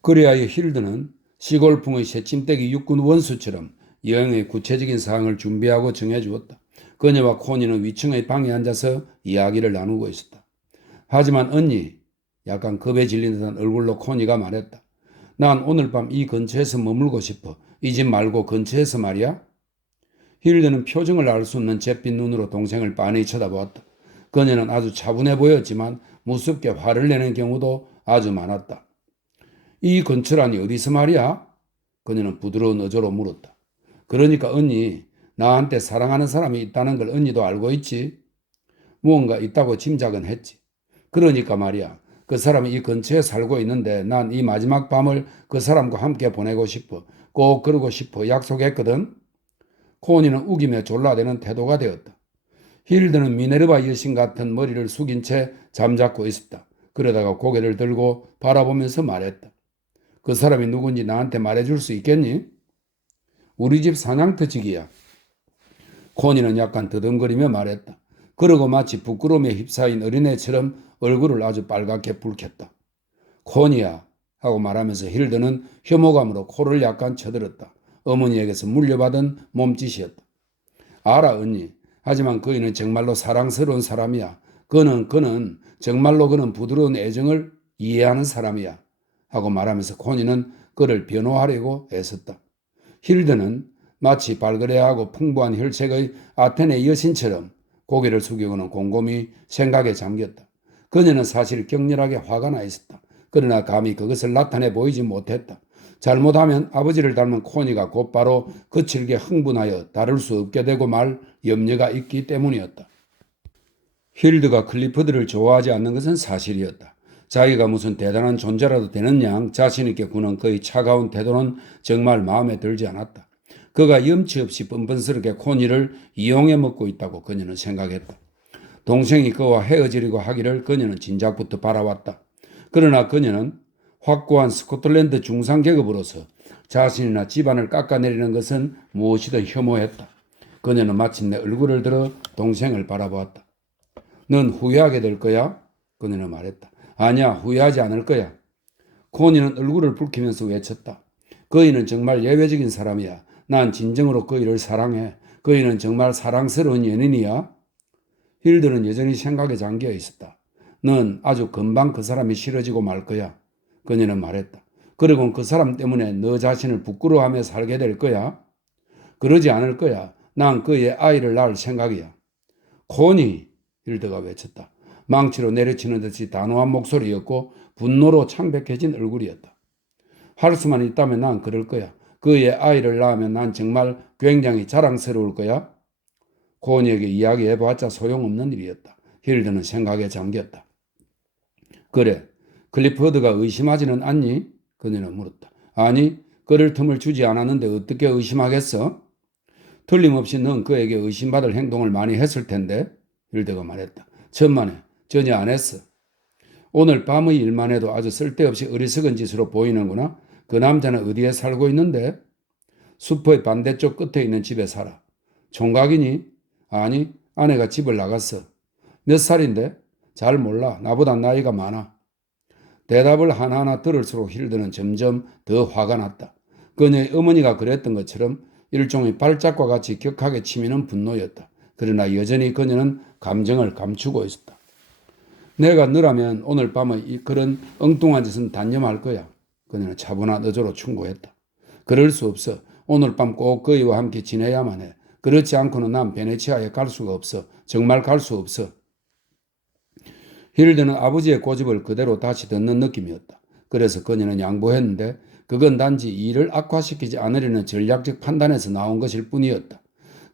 그리하여 힐드는 시골풍의 새침대기 육군 원수처럼 여행의 구체적인 사항을 준비하고 정해주었다. 그녀와 코니는 위층의 방에 앉아서 이야기를 나누고 있었다. 하지만 언니, 약간 겁에 질린 듯한 얼굴로 코니가 말했다. 난 오늘 밤 이 근처에서 머물고 싶어. 이 집 말고 근처에서 말이야. 힐드는 표정을 알 수 없는 잿빛 눈으로 동생을 빤히 쳐다보았다. 그녀는 아주 차분해 보였지만 무섭게 화를 내는 경우도 아주 많았다. 이 근처라니 어디서 말이야? 그녀는 부드러운 어조로 물었다. 그러니까 언니, 나한테 사랑하는 사람이 있다는 걸 언니도 알고 있지? 무언가 있다고 짐작은 했지. 그러니까 말이야. 그 사람이 이 근처에 살고 있는데 난 이 마지막 밤을 그 사람과 함께 보내고 싶어. 꼭 그러고 싶어. 약속했거든. 코니는 우기며 졸라대는 태도가 되었다. 힐드는 미네르바 여신 같은 머리를 숙인 채 잠자코 있었다. 그러다가 고개를 들고 바라보면서 말했다. 그 사람이 누군지 나한테 말해줄 수 있겠니? 우리 집 사냥터지기야. 코니는 약간 더듬거리며 말했다. 그러고 마치 부끄러움에 휩싸인 어린애처럼 얼굴을 아주 빨갛게 붉혔다. 코니야 하고 말하면서 힐드는 혐오감으로 코를 약간 쳐들었다. 어머니에게서 물려받은 몸짓이었다. 알아 언니. 하지만 그이는 정말로 사랑스러운 사람이야. 그는 정말로 그는 부드러운 애정을 이해하는 사람이야. 하고 말하면서 코니는 그를 변호하려고 애썼다. 힐드는 마치 발그레하고 풍부한 혈색의 아테네 여신처럼 고개를 숙이고는 곰곰이 생각에 잠겼다. 그녀는 사실 격렬하게 화가 나 있었다. 그러나 감히 그것을 나타내 보이지 못했다. 잘못하면 아버지를 닮은 코니가 곧바로 거칠게 흥분하여 다룰 수 없게 되고 말 염려가 있기 때문이었다. 힐드가 클리프드를 좋아하지 않는 것은 사실이었다. 자기가 무슨 대단한 존재라도 되는 양 자신있게 구는 그의 차가운 태도는 정말 마음에 들지 않았다. 그가 염치 없이 뻔뻔스럽게 코니를 이용해 먹고 있다고 그녀는 생각했다. 동생이 그와 헤어지려고 하기를 그녀는 진작부터 바라왔다. 그러나 그녀는 확고한 스코틀랜드 중상계급으로서 자신이나 집안을 깎아내리는 것은 무엇이든 혐오했다. 그녀는 마침내 얼굴을 들어 동생을 바라보았다. 넌 후회하게 될 거야? 그녀는 말했다. 아니야, 후회하지 않을 거야. 코니는 얼굴을 붉히면서 외쳤다. 그이는 정말 예외적인 사람이야. 난 진정으로 그이를 사랑해. 그이는 정말 사랑스러운 연인이야. 힐드는 여전히 생각에 잠겨 있었다. 넌 아주 금방 그 사람이 싫어지고 말 거야. 그녀는 말했다. 그리고 그 사람 때문에 너 자신을 부끄러워하며 살게 될 거야. 그러지 않을 거야. 난 그의 아이를 낳을 생각이야. 코니! 힐드가 외쳤다. 망치로 내려치는 듯이 단호한 목소리였고 분노로 창백해진 얼굴이었다. 할 수만 있다면 난 그럴 거야. 그의 아이를 낳으면 난 정말 굉장히 자랑스러울 거야. 코니에게 이야기해봤자 소용없는 일이었다. 힐드는 생각에 잠겼다. 그래, 클리퍼드가 의심하지는 않니? 그녀는 물었다. 아니, 그럴 틈을 주지 않았는데 어떻게 의심하겠어? 틀림없이 넌 그에게 의심받을 행동을 많이 했을 텐데. 힐드가 말했다. 천만에 전혀 안 했어. 오늘 밤의 일만 해도 아주 쓸데없이 어리석은 짓으로 보이는구나. 그 남자는 어디에 살고 있는데? 숲의 반대쪽 끝에 있는 집에 살아. 총각이니? 아니, 아내가 집을 나갔어. 몇 살인데? 잘 몰라. 나보다 나이가 많아. 대답을 하나하나 들을수록 힐드는 점점 더 화가 났다. 그녀의 어머니가 그랬던 것처럼 일종의 발작과 같이 격하게 치미는 분노였다. 그러나 여전히 그녀는 감정을 감추고 있었다. 내가 너라면 오늘 밤의 그런 엉뚱한 짓은 단념할 거야. 그녀는 차분한 어조로 충고했다. 그럴 수 없어. 오늘 밤 꼭 그이와 함께 지내야만 해. 그렇지 않고는 난 베네치아에 갈 수가 없어. 정말 갈 수 없어. 힐드는 아버지의 고집을 그대로 다시 듣는 느낌이었다. 그래서 그녀는 양보했는데 그건 단지 일을 악화시키지 않으려는 전략적 판단에서 나온 것일 뿐이었다.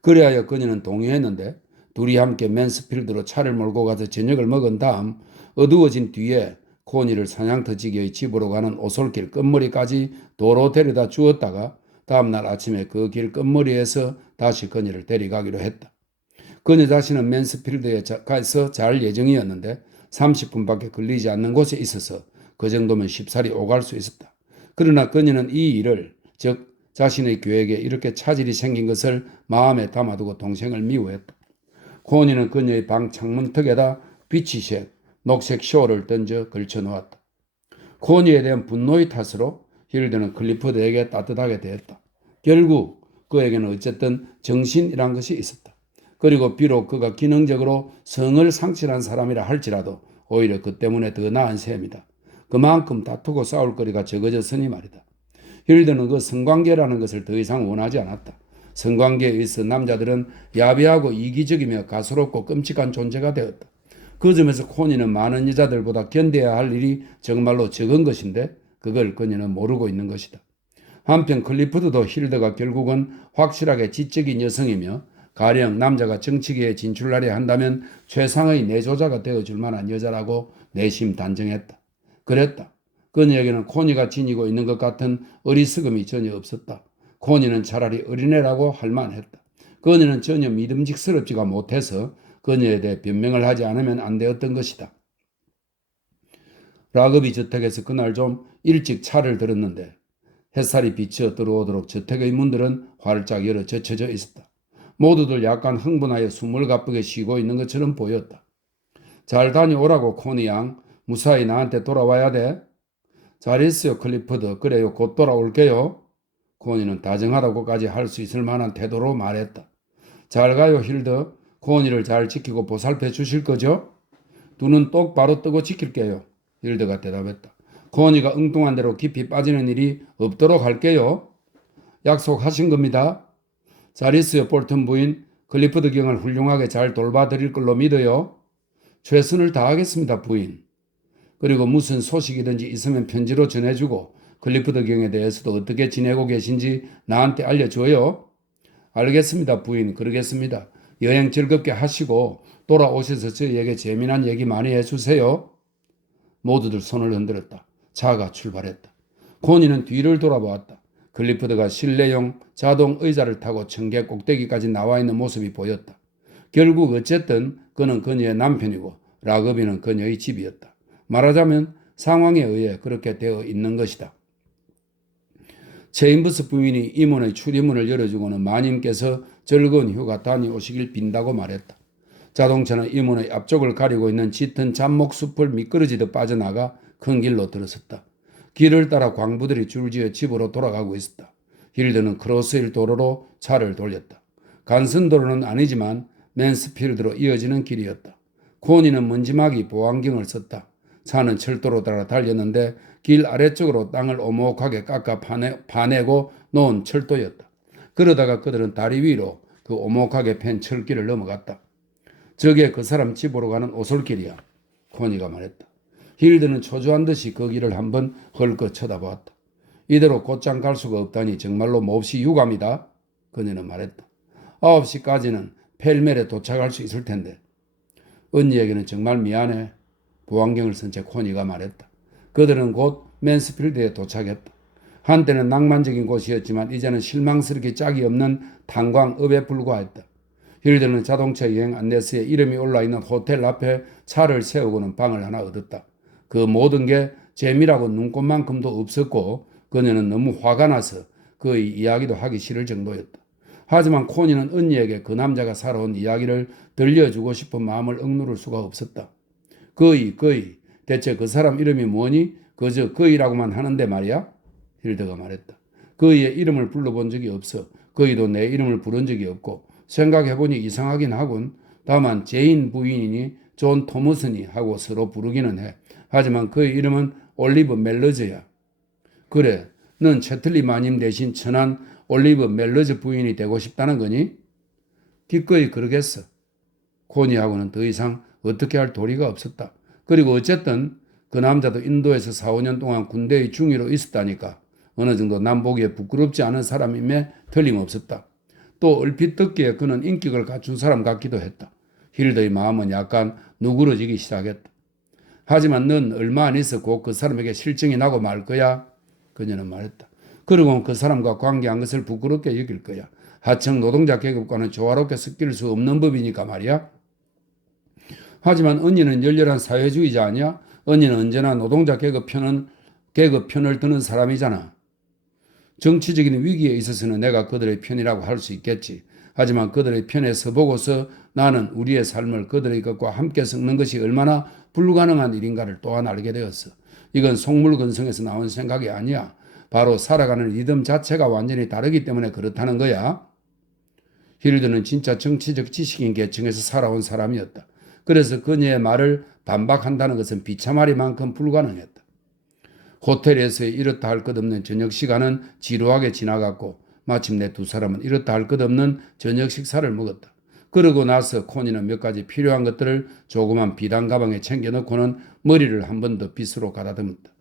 그리하여 그녀는 동의했는데 둘이 함께 맨스필드로 차를 몰고 가서 저녁을 먹은 다음 어두워진 뒤에 코니를 사냥터지기의 집으로 가는 오솔길 끝머리까지 도로 데려다 주었다가 다음날 아침에 그 길 끝머리에서 다시 그녀를 데려가기로 했다. 그녀 자신은 맨스필드에 가서 잘 예정이었는데 30분밖에 걸리지 않는 곳에 있어서 그 정도면 쉽사리 오갈 수 있었다. 그러나 그녀는 이 일을, 즉 자신의 계획에 이렇게 차질이 생긴 것을 마음에 담아두고 동생을 미워했다. 코니는 그녀의 방 창문턱에다 비치색, 녹색 쇼를 던져 걸쳐놓았다. 코니에 대한 분노의 탓으로 힐드는 클리포드에게 따뜻하게 대했다. 결국 그에게는 어쨌든 정신이란 것이 있었다. 그리고 비록 그가 기능적으로 성을 상실한 사람이라 할지라도 오히려 그 때문에 더 나은 셈이다. 그만큼 다투고 싸울 거리가 적어졌으니 말이다. 힐드는 그 성관계라는 것을 더 이상 원하지 않았다. 성관계에 있어 남자들은 야비하고 이기적이며 가소롭고 끔찍한 존재가 되었다. 그 점에서 코니는 많은 여자들보다 견뎌야 할 일이 정말로 적은 것인데 그걸 그녀는 모르고 있는 것이다. 한편 클리프드도 힐드가 결국은 확실하게 지적인 여성이며 가령 남자가 정치계에 진출하려 한다면 최상의 내조자가 되어줄 만한 여자라고 내심 단정했다. 그랬다. 그녀에게는 코니가 지니고 있는 것 같은 어리석음이 전혀 없었다. 코니는 차라리 어린애라고 할 만했다. 그녀는 전혀 믿음직스럽지가 못해서 그녀에 대해 변명을 하지 않으면 안 되었던 것이다. 라급이 저택에서 그날 좀 일찍 차를 들었는데 햇살이 비쳐 들어오도록 저택의 문들은 활짝 열어 젖혀져 있었다. 모두들 약간 흥분하여 숨을 가쁘게 쉬고 있는 것처럼 보였다. 잘 다녀오라고 코니 양. 무사히 나한테 돌아와야 돼. 잘 있어요 클리퍼드. 그래요 곧 돌아올게요. 코니는 다정하다고까지 할 수 있을 만한 태도로 말했다. 잘 가요 힐드. 코니를 잘 지키고 보살펴 주실 거죠? 두 눈 똑바로 뜨고 지킬게요. 힐드가 대답했다. 코니가 엉뚱한 대로 깊이 빠지는 일이 없도록 할게요. 약속하신 겁니다. 잘 있어요 볼턴 부인. 클리퍼드 경을 훌륭하게 잘 돌봐드릴 걸로 믿어요. 최선을 다하겠습니다 부인. 그리고 무슨 소식이든지 있으면 편지로 전해주고 클리프드 경에 대해서도 어떻게 지내고 계신지 나한테 알려줘요. 알겠습니다 부인. 그러겠습니다. 여행 즐겁게 하시고 돌아오셔서 저희에게 재미난 얘기 많이 해주세요. 모두들 손을 흔들었다. 차가 출발했다. 코니는 뒤를 돌아보았다. 클리프드가 실내용 자동 의자를 타고 청계 꼭대기까지 나와 있는 모습이 보였다. 결국 어쨌든 그는 그녀의 남편이고 라거비는 그녀의 집이었다. 말하자면 상황에 의해 그렇게 되어 있는 것이다. 체인버스 부인이 임원의 출입문을 열어주고는 마님께서 즐거운 휴가 다녀오시길 빈다고 말했다. 자동차는 임원의 앞쪽을 가리고 있는 짙은 잡목숲을 미끄러지듯 빠져나가 큰 길로 들어섰다. 길을 따라 광부들이 줄지어 집으로 돌아가고 있었다. 힐드는 크로스힐 도로로 차를 돌렸다. 간선도로는 아니지만 맨스필드로 이어지는 길이었다. 코니는 먼지막이 보안경을 썼다. 차는 철도로 따라 달렸는데 길 아래쪽으로 땅을 오목하게 깎아 파내고 놓은 철도였다. 그러다가 그들은 다리 위로 그 오목하게 팬 철길을 넘어갔다. 저게 그 사람 집으로 가는 오솔길이야. 코니가 말했다. 힐드는 초조한 듯이 그 길을 한번 헐껏 쳐다보았다. 이대로 곧장 갈 수가 없다니 정말로 몹시 유감이다. 그녀는 말했다. 9시까지는 펠멜에 도착할 수 있을 텐데. 언니에게는 정말 미안해. 보안경을 쓴 채 코니가 말했다. 그들은 곧 맨스필드에 도착했다. 한때는 낭만적인 곳이었지만 이제는 실망스럽게 짝이 없는 탄광읍에 불과했다. 힐드는 자동차 여행 안내서에 이름이 올라있는 호텔 앞에 차를 세우고는 방을 하나 얻었다. 그 모든 게 재미라고 눈꽃만큼도 없었고 그녀는 너무 화가 나서 그의 이야기도 하기 싫을 정도였다. 하지만 코니는 언니에게 그 남자가 살아온 이야기를 들려주고 싶은 마음을 억누를 수가 없었다. 거의 대체 그 사람 이름이 뭐니? 그저 거의라고만 하는데 말이야? 힐드가 말했다. 거의의 이름을 불러본 적이 없어. 거의도 내 이름을 부른 적이 없고 생각해보니 이상하긴 하군. 다만 제인 부인이니 존 토머슨이 하고 서로 부르기는 해. 하지만 그의 이름은 올리브 멜러즈야. 그래, 넌 채틀리 마님 대신 천한 올리브 멜러즈 부인이 되고 싶다는 거니? 기꺼이 그러겠어. 코니하고는 더 이상 어떻게 할 도리가 없었다. 그리고 어쨌든 그 남자도 인도에서 4, 5년 동안 군대의 중위로 있었다니까 어느 정도 남 보기에 부끄럽지 않은 사람임에 틀림없었다. 또 얼핏 듣기에 그는 인격을 갖춘 사람 같기도 했다. 힐드의 마음은 약간 누그러지기 시작했다. 하지만 넌 얼마 안 있었고 그 사람에게 실증이 나고 말 거야? 그녀는 말했다. 그리고 그 사람과 관계한 것을 부끄럽게 여길 거야. 하청 노동자 계급과는 조화롭게 섞일 수 없는 법이니까 말이야. 하지만 언니는 열렬한 사회주의자 아니야? 언니는 언제나 노동자 계급 편을 드는 사람이잖아. 정치적인 위기에 있어서는 내가 그들의 편이라고 할 수 있겠지. 하지만 그들의 편에 서보고서 나는 우리의 삶을 그들의 것과 함께 섞는 것이 얼마나 불가능한 일인가를 또한 알게 되었어. 이건 속물근성에서 나온 생각이 아니야. 바로 살아가는 리듬 자체가 완전히 다르기 때문에 그렇다는 거야. 힐드는 진짜 정치적 지식인 계층에서 살아온 사람이었다. 그래서 그녀의 말을 반박한다는 것은 비참하리만큼 불가능했다. 호텔에서의 이렇다 할 것 없는 저녁 시간은 지루하게 지나갔고 마침내 두 사람은 이렇다 할 것 없는 저녁 식사를 먹었다. 그러고 나서 코니는 몇 가지 필요한 것들을 조그만 비단 가방에 챙겨넣고는 머리를 한 번 더 빗으로 가다듬었다.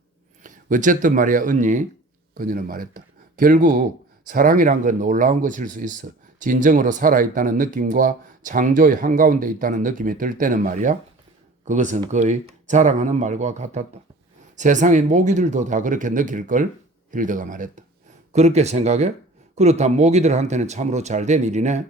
어쨌든 말이야 언니, 그녀는 말했다. 결국 사랑이란 건 놀라운 것일 수 있어. 진정으로 살아있다는 느낌과 창조의 한가운데 있다는 느낌이 들 때는 말이야. 그것은 거의 자랑하는 말과 같았다. 세상의 모기들도 다 그렇게 느낄걸? 힐드가 말했다. 그렇게 생각해? 그렇다면 모기들한테는 참으로 잘된 일이네.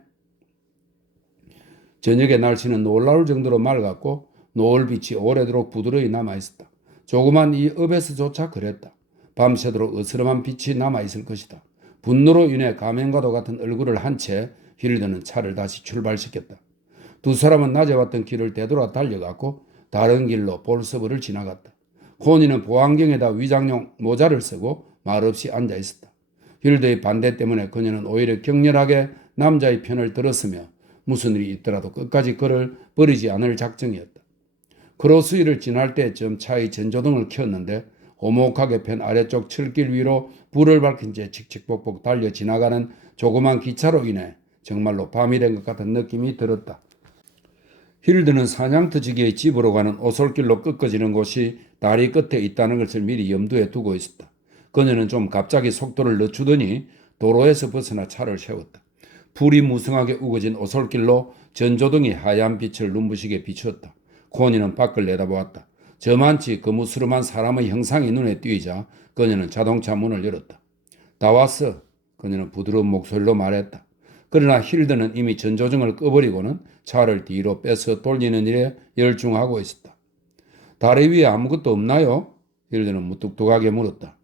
저녁에 날씨는 놀라울 정도로 맑았고 노을빛이 오래도록 부드러이 남아있었다. 조그만 이 읍에서조차 그랬다. 밤새도록 어스름한 빛이 남아있을 것이다. 분노로 인해 가면과도 같은 얼굴을 한 채 힐드는 차를 다시 출발시켰다. 두 사람은 낮에 왔던 길을 되돌아 달려갔고 다른 길로 볼서브를 지나갔다. 코니는 보안경에다 위장용 모자를 쓰고 말없이 앉아있었다. 힐드의 반대 때문에 그녀는 오히려 격렬하게 남자의 편을 들었으며 무슨 일이 있더라도 끝까지 그를 버리지 않을 작정이었다. 크로스힐을 지날 때쯤 차의 전조등을 켰는데 오목하게 편 아래쪽 철길 위로 불을 밝힌 채 칙칙폭폭 달려 지나가는 조그만 기차로 인해 정말로 밤이 된 것 같은 느낌이 들었다. 힐드는 사냥터지기의 집으로 가는 오솔길로 꺾어지는 곳이 다리 끝에 있다는 것을 미리 염두에 두고 있었다. 그녀는 좀 갑자기 속도를 늦추더니 도로에서 벗어나 차를 세웠다. 불이 무성하게 우거진 오솔길로 전조등이 하얀 빛을 눈부시게 비추었다. 코니는 밖을 내다보았다. 저만치 거무스름한 사람의 형상이 눈에 띄자 그녀는 자동차 문을 열었다. 다 왔어. 그녀는 부드러운 목소리로 말했다. 그러나 힐드는 이미 전조등을 꺼버리고는 차를 뒤로 빼서 돌리는 일에 열중하고 있었다. 다리 위에 아무것도 없나요? 힐드는 무뚝뚝하게 물었다.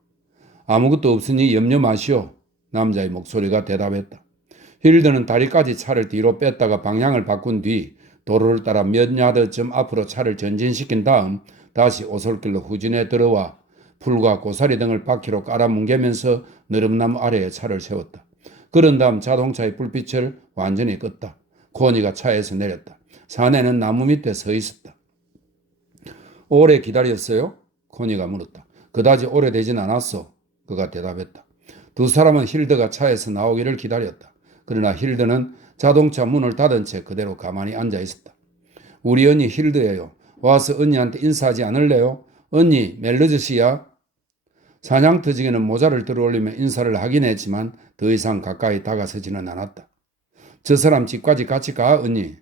아무것도 없으니 염려 마시오. 남자의 목소리가 대답했다. 힐드는 다리까지 차를 뒤로 뺐다가 방향을 바꾼 뒤 도로를 따라 몇 야드쯤 앞으로 차를 전진시킨 다음 다시 오솔길로 후진해 들어와 풀과 고사리 등을 바퀴로 깔아뭉개면서 느릅나무 아래에 차를 세웠다. 그런 다음 자동차의 불빛을 완전히 껐다. 코니가 차에서 내렸다. 사내는 나무 밑에 서 있었다. 오래 기다렸어요? 코니가 물었다. 그다지 오래되진 않았어. 그가 대답했다. 두 사람은 힐드가 차에서 나오기를 기다렸다. 그러나 힐드는 자동차 문을 닫은 채 그대로 가만히 앉아 있었다. 우리 언니 힐드예요. 와서 언니한테 인사하지 않을래요? 언니 멜로즈 씨야? 사냥터지기는 모자를 들어올리며 인사를 하긴 했지만 더 이상 가까이 다가서지는 않았다. 저 사람 집까지 같이 가 언니.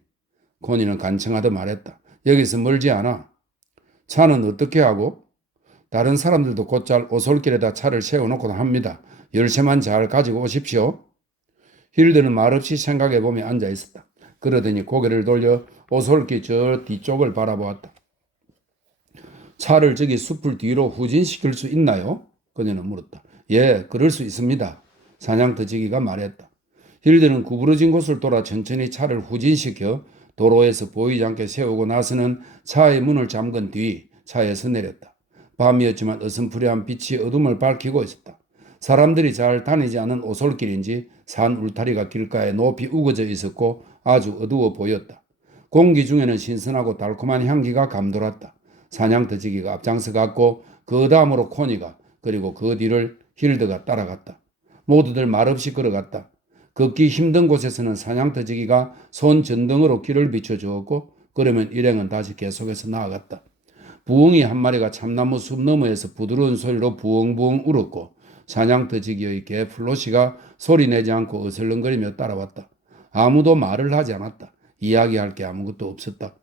코니는 간청하듯 말했다. 여기서 멀지 않아. 차는 어떻게 하고? 다른 사람들도 곧잘 오솔길에다 차를 세워놓고 합니다. 열쇠만 잘 가지고 오십시오. 힐드는 말없이 생각해보며 앉아있었다. 그러더니 고개를 돌려 오솔길 저 뒤쪽을 바라보았다. 차를 저기 숲을 뒤로 후진시킬 수 있나요? 그녀는 물었다. 예, 그럴 수 있습니다. 사냥터지기가 말했다. 힐드는 구부러진 곳을 돌아 천천히 차를 후진시켜 도로에서 보이지 않게 세우고 나서는 차의 문을 잠근 뒤 차에서 내렸다. 밤이었지만 어슴푸레한 빛이 어둠을 밝히고 있었다. 사람들이 잘 다니지 않은 오솔길인지 산 울타리가 길가에 높이 우거져 있었고 아주 어두워 보였다. 공기 중에는 신선하고 달콤한 향기가 감돌았다. 사냥터지기가 앞장서 갔고 그 다음으로 코니가 그리고 그 뒤를 힐드가 따라갔다. 모두들 말없이 걸어갔다. 걷기 힘든 곳에서는 사냥터지기가 손 전등으로 길을 비춰주었고 그러면 일행은 다시 계속해서 나아갔다. 부엉이 한 마리가 참나무 숲 너머에서 부드러운 소리로 부엉부엉 울었고 사냥터지기의 개 플로시가 소리내지 않고 어슬렁거리며 따라왔다. 아무도 말을 하지 않았다. 이야기할 게 아무것도 없었다.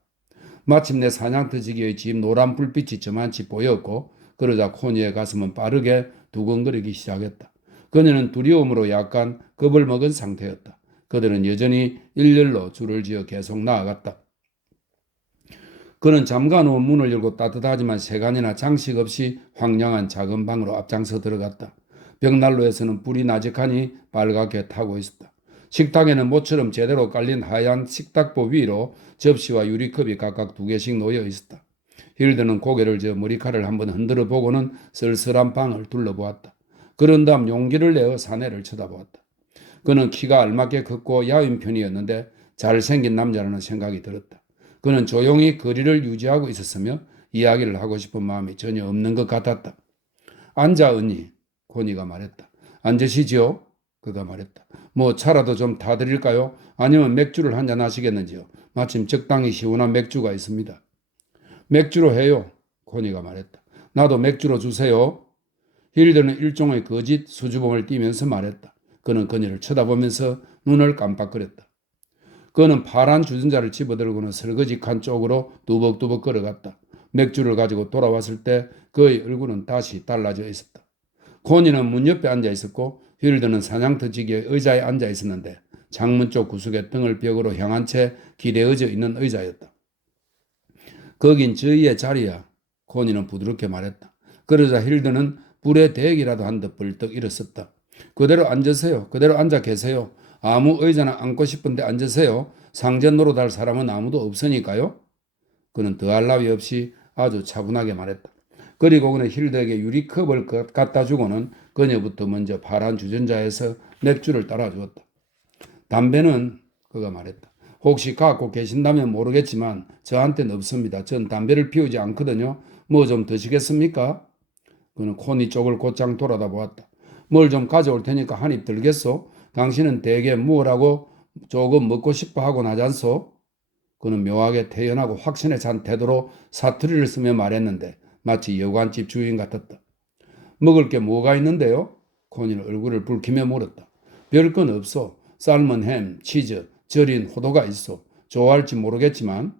마침내 사냥터지기의 집 노란 불빛이 저만치 보였고 그러자 코니의 가슴은 빠르게 두근거리기 시작했다. 그녀는 두려움으로 약간 겁을 먹은 상태였다. 그들은 여전히 일렬로 줄을 지어 계속 나아갔다. 그는 잠가놓은 문을 열고 따뜻하지만 세간이나 장식 없이 황량한 작은 방으로 앞장서 들어갔다. 벽난로에서는 불이 나직하니 빨갛게 타고 있었다. 식탁에는 모처럼 제대로 깔린 하얀 식탁보 위로 접시와 유리컵이 각각 2개씩 놓여 있었다. 힐드는 고개를 저어 머리카락을 한번 흔들어 보고는 쓸쓸한 방을 둘러보았다. 그런 다음 용기를 내어 사내를 쳐다보았다. 그는 키가 알맞게 컸고 야윈 편이었는데 잘생긴 남자라는 생각이 들었다. 그는 조용히 거리를 유지하고 있었으며 이야기를 하고 싶은 마음이 전혀 없는 것 같았다. 앉아 언니, 코니가 말했다. 앉으시지요? 그가 말했다. 뭐 차라도 좀 타드릴까요? 아니면 맥주를 한잔 하시겠는지요? 마침 적당히 시원한 맥주가 있습니다. 맥주로 해요. 코니가 말했다. 나도 맥주로 주세요. 힐드는 일종의 거짓 수줍음을 띠면서 말했다. 그는 그녀를 쳐다보면서 눈을 깜빡거렸다. 그는 파란 주전자를 집어들고는 설거지 칸 쪽으로 두벅두벅 걸어갔다. 맥주를 가지고 돌아왔을 때 그의 얼굴은 다시 달라져 있었다. 코니는 문 옆에 앉아 있었고 힐드는 사냥터지기의 의자에 앉아 있었는데 창문 쪽 구석에 등을 벽으로 향한 채 기대어져 있는 의자였다. 거긴 저희의 자리야. 코니는 부드럽게 말했다. 그러자 힐드는 불에 대기라도 한 듯 벌떡 일었었다. 그대로 앉으세요. 그대로 앉아 계세요. 아무 의자나 앉고 싶은데 앉으세요. 상제 노릇할 사람은 아무도 없으니까요. 그는 더할 나위 없이 아주 차분하게 말했다. 그리고 그는 힐드에게 유리컵을 갖다 주고는 그녀부터 먼저 파란 주전자에서 맥주를 따라주었다. 담배는 그가 말했다. 혹시 갖고 계신다면 모르겠지만 저한테는 없습니다. 전 담배를 피우지 않거든요. 뭐 좀 드시겠습니까? 그는 코니 쪽을 곧장 돌아다 보았다. 뭘 좀 가져올 테니까 한 입 들겠소? 당신은 대개 뭐라고 조금 먹고 싶어 하고 나잖소? 그는 묘하게 태연하고 확신에 찬 태도로 사투리를 쓰며 말했는데 마치 여관집 주인 같았다. 먹을 게 뭐가 있는데요? 코니는 얼굴을 붉히며 물었다. 별건 없어. 삶은 햄, 치즈, 절인 호두가 있어. 좋아할지 모르겠지만.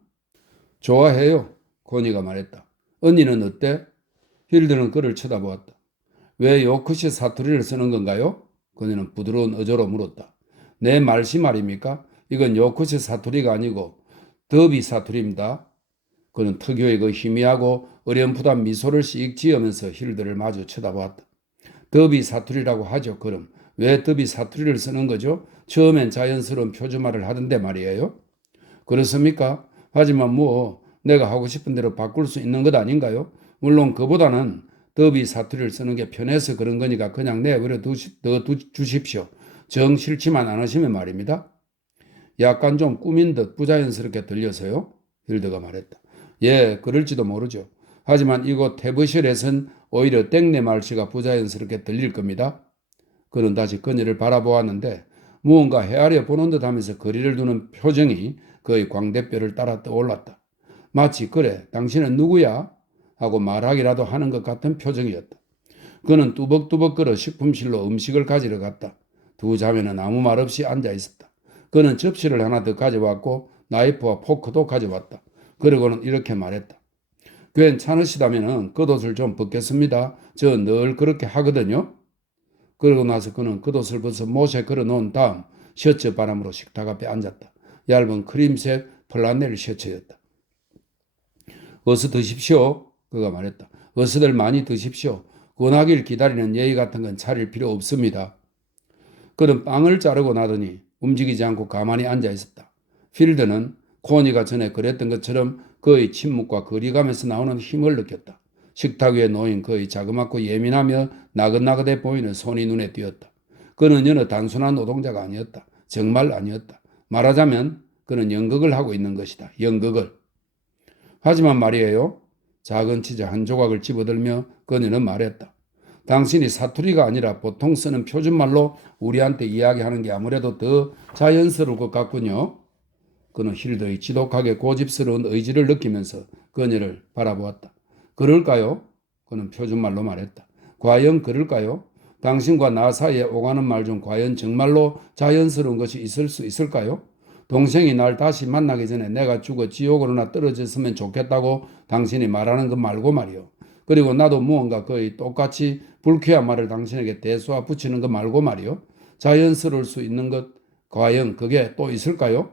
좋아해요. 코니가 말했다. 언니는 어때? 힐드는 그를 쳐다보았다. 왜 요크시 사투리를 쓰는 건가요? 그녀는 부드러운 어조로 물었다. 내 말씨 말입니까? 이건 요크시 사투리가 아니고 더비 사투리입니다. 그는 특유의 그 희미하고 어렴풋한 미소를 씩 지으면서 힐드를 마주 쳐다보았다. 더비 사투리라고 하죠. 그럼 왜 더비 사투리를 쓰는 거죠? 처음엔 자연스러운 표준말을 하던데 말이에요. 그렇습니까? 하지만 뭐 내가 하고 싶은 대로 바꿀 수 있는 것 아닌가요? 물론 그보다는 더비 사투리를 쓰는 게 편해서 그런 거니까 그냥 내버려 주십시오. 정 싫지만 않으시면 말입니다. 약간 좀 꾸민 듯 부자연스럽게 들려서요. 힐드가 말했다. 예, 그럴지도 모르죠. 하지만 이곳 테브실에선 오히려 땡내 말씨가 부자연스럽게 들릴 겁니다. 그는 다시 그녀를 바라보았는데 무언가 헤아려 보는 듯 하면서 거리를 두는 표정이 그의 광대뼈를 따라 떠올랐다. 마치 그래, 당신은 누구야? 하고 말하기라도 하는 것 같은 표정이었다. 그는 뚜벅뚜벅 걸어 식품실로 음식을 가지러 갔다. 두 자매는 아무 말 없이 앉아 있었다. 그는 접시를 하나 더 가져왔고 나이프와 포크도 가져왔다. 그리고는 이렇게 말했다. 괜찮으시다면 겉옷을 좀 벗겠습니다. 저 늘 그렇게 하거든요. 그러고 나서 그는 겉옷을 벗어 못에 걸어놓은 다음 셔츠 바람으로 식탁 앞에 앉았다. 얇은 크림색 플라넬 셔츠였다. 어서 드십시오. 그가 말했다. 어서들 많이 드십시오. 권하길 기다리는 예의 같은 건 차릴 필요 없습니다. 그는 빵을 자르고 나더니 움직이지 않고 가만히 앉아 있었다. 필드는 코니가 전에 그랬던 것처럼 그의 침묵과 거리감에서 나오는 힘을 느꼈다. 식탁 위에 놓인 그의 자그맣고 예민하며 나긋나긋해 보이는 손이 눈에 띄었다. 그는 여느 단순한 노동자가 아니었다. 정말 아니었다. 말하자면 그는 연극을 하고 있는 것이다. 연극을. 하지만 말이에요. 작은 치즈 한 조각을 집어들며 그녀는 말했다. 당신이 사투리가 아니라 보통 쓰는 표준말로 우리한테 이야기하는 게 아무래도 더 자연스러울 것 같군요. 그는 힐드의 지독하게 고집스러운 의지를 느끼면서 그녀를 바라보았다. 그럴까요? 그는 표준말로 말했다. 과연 그럴까요? 당신과 나 사이에 오가는 말 중 과연 정말로 자연스러운 것이 있을 수 있을까요? 동생이 날 다시 만나기 전에 내가 죽어 지옥으로나 떨어졌으면 좋겠다고 당신이 말하는 것 말고 말이요. 그리고 나도 무언가 거의 똑같이 불쾌한 말을 당신에게 대수와 붙이는 것 말고 말이요. 자연스러울 수 있는 것 과연 그게 또 있을까요?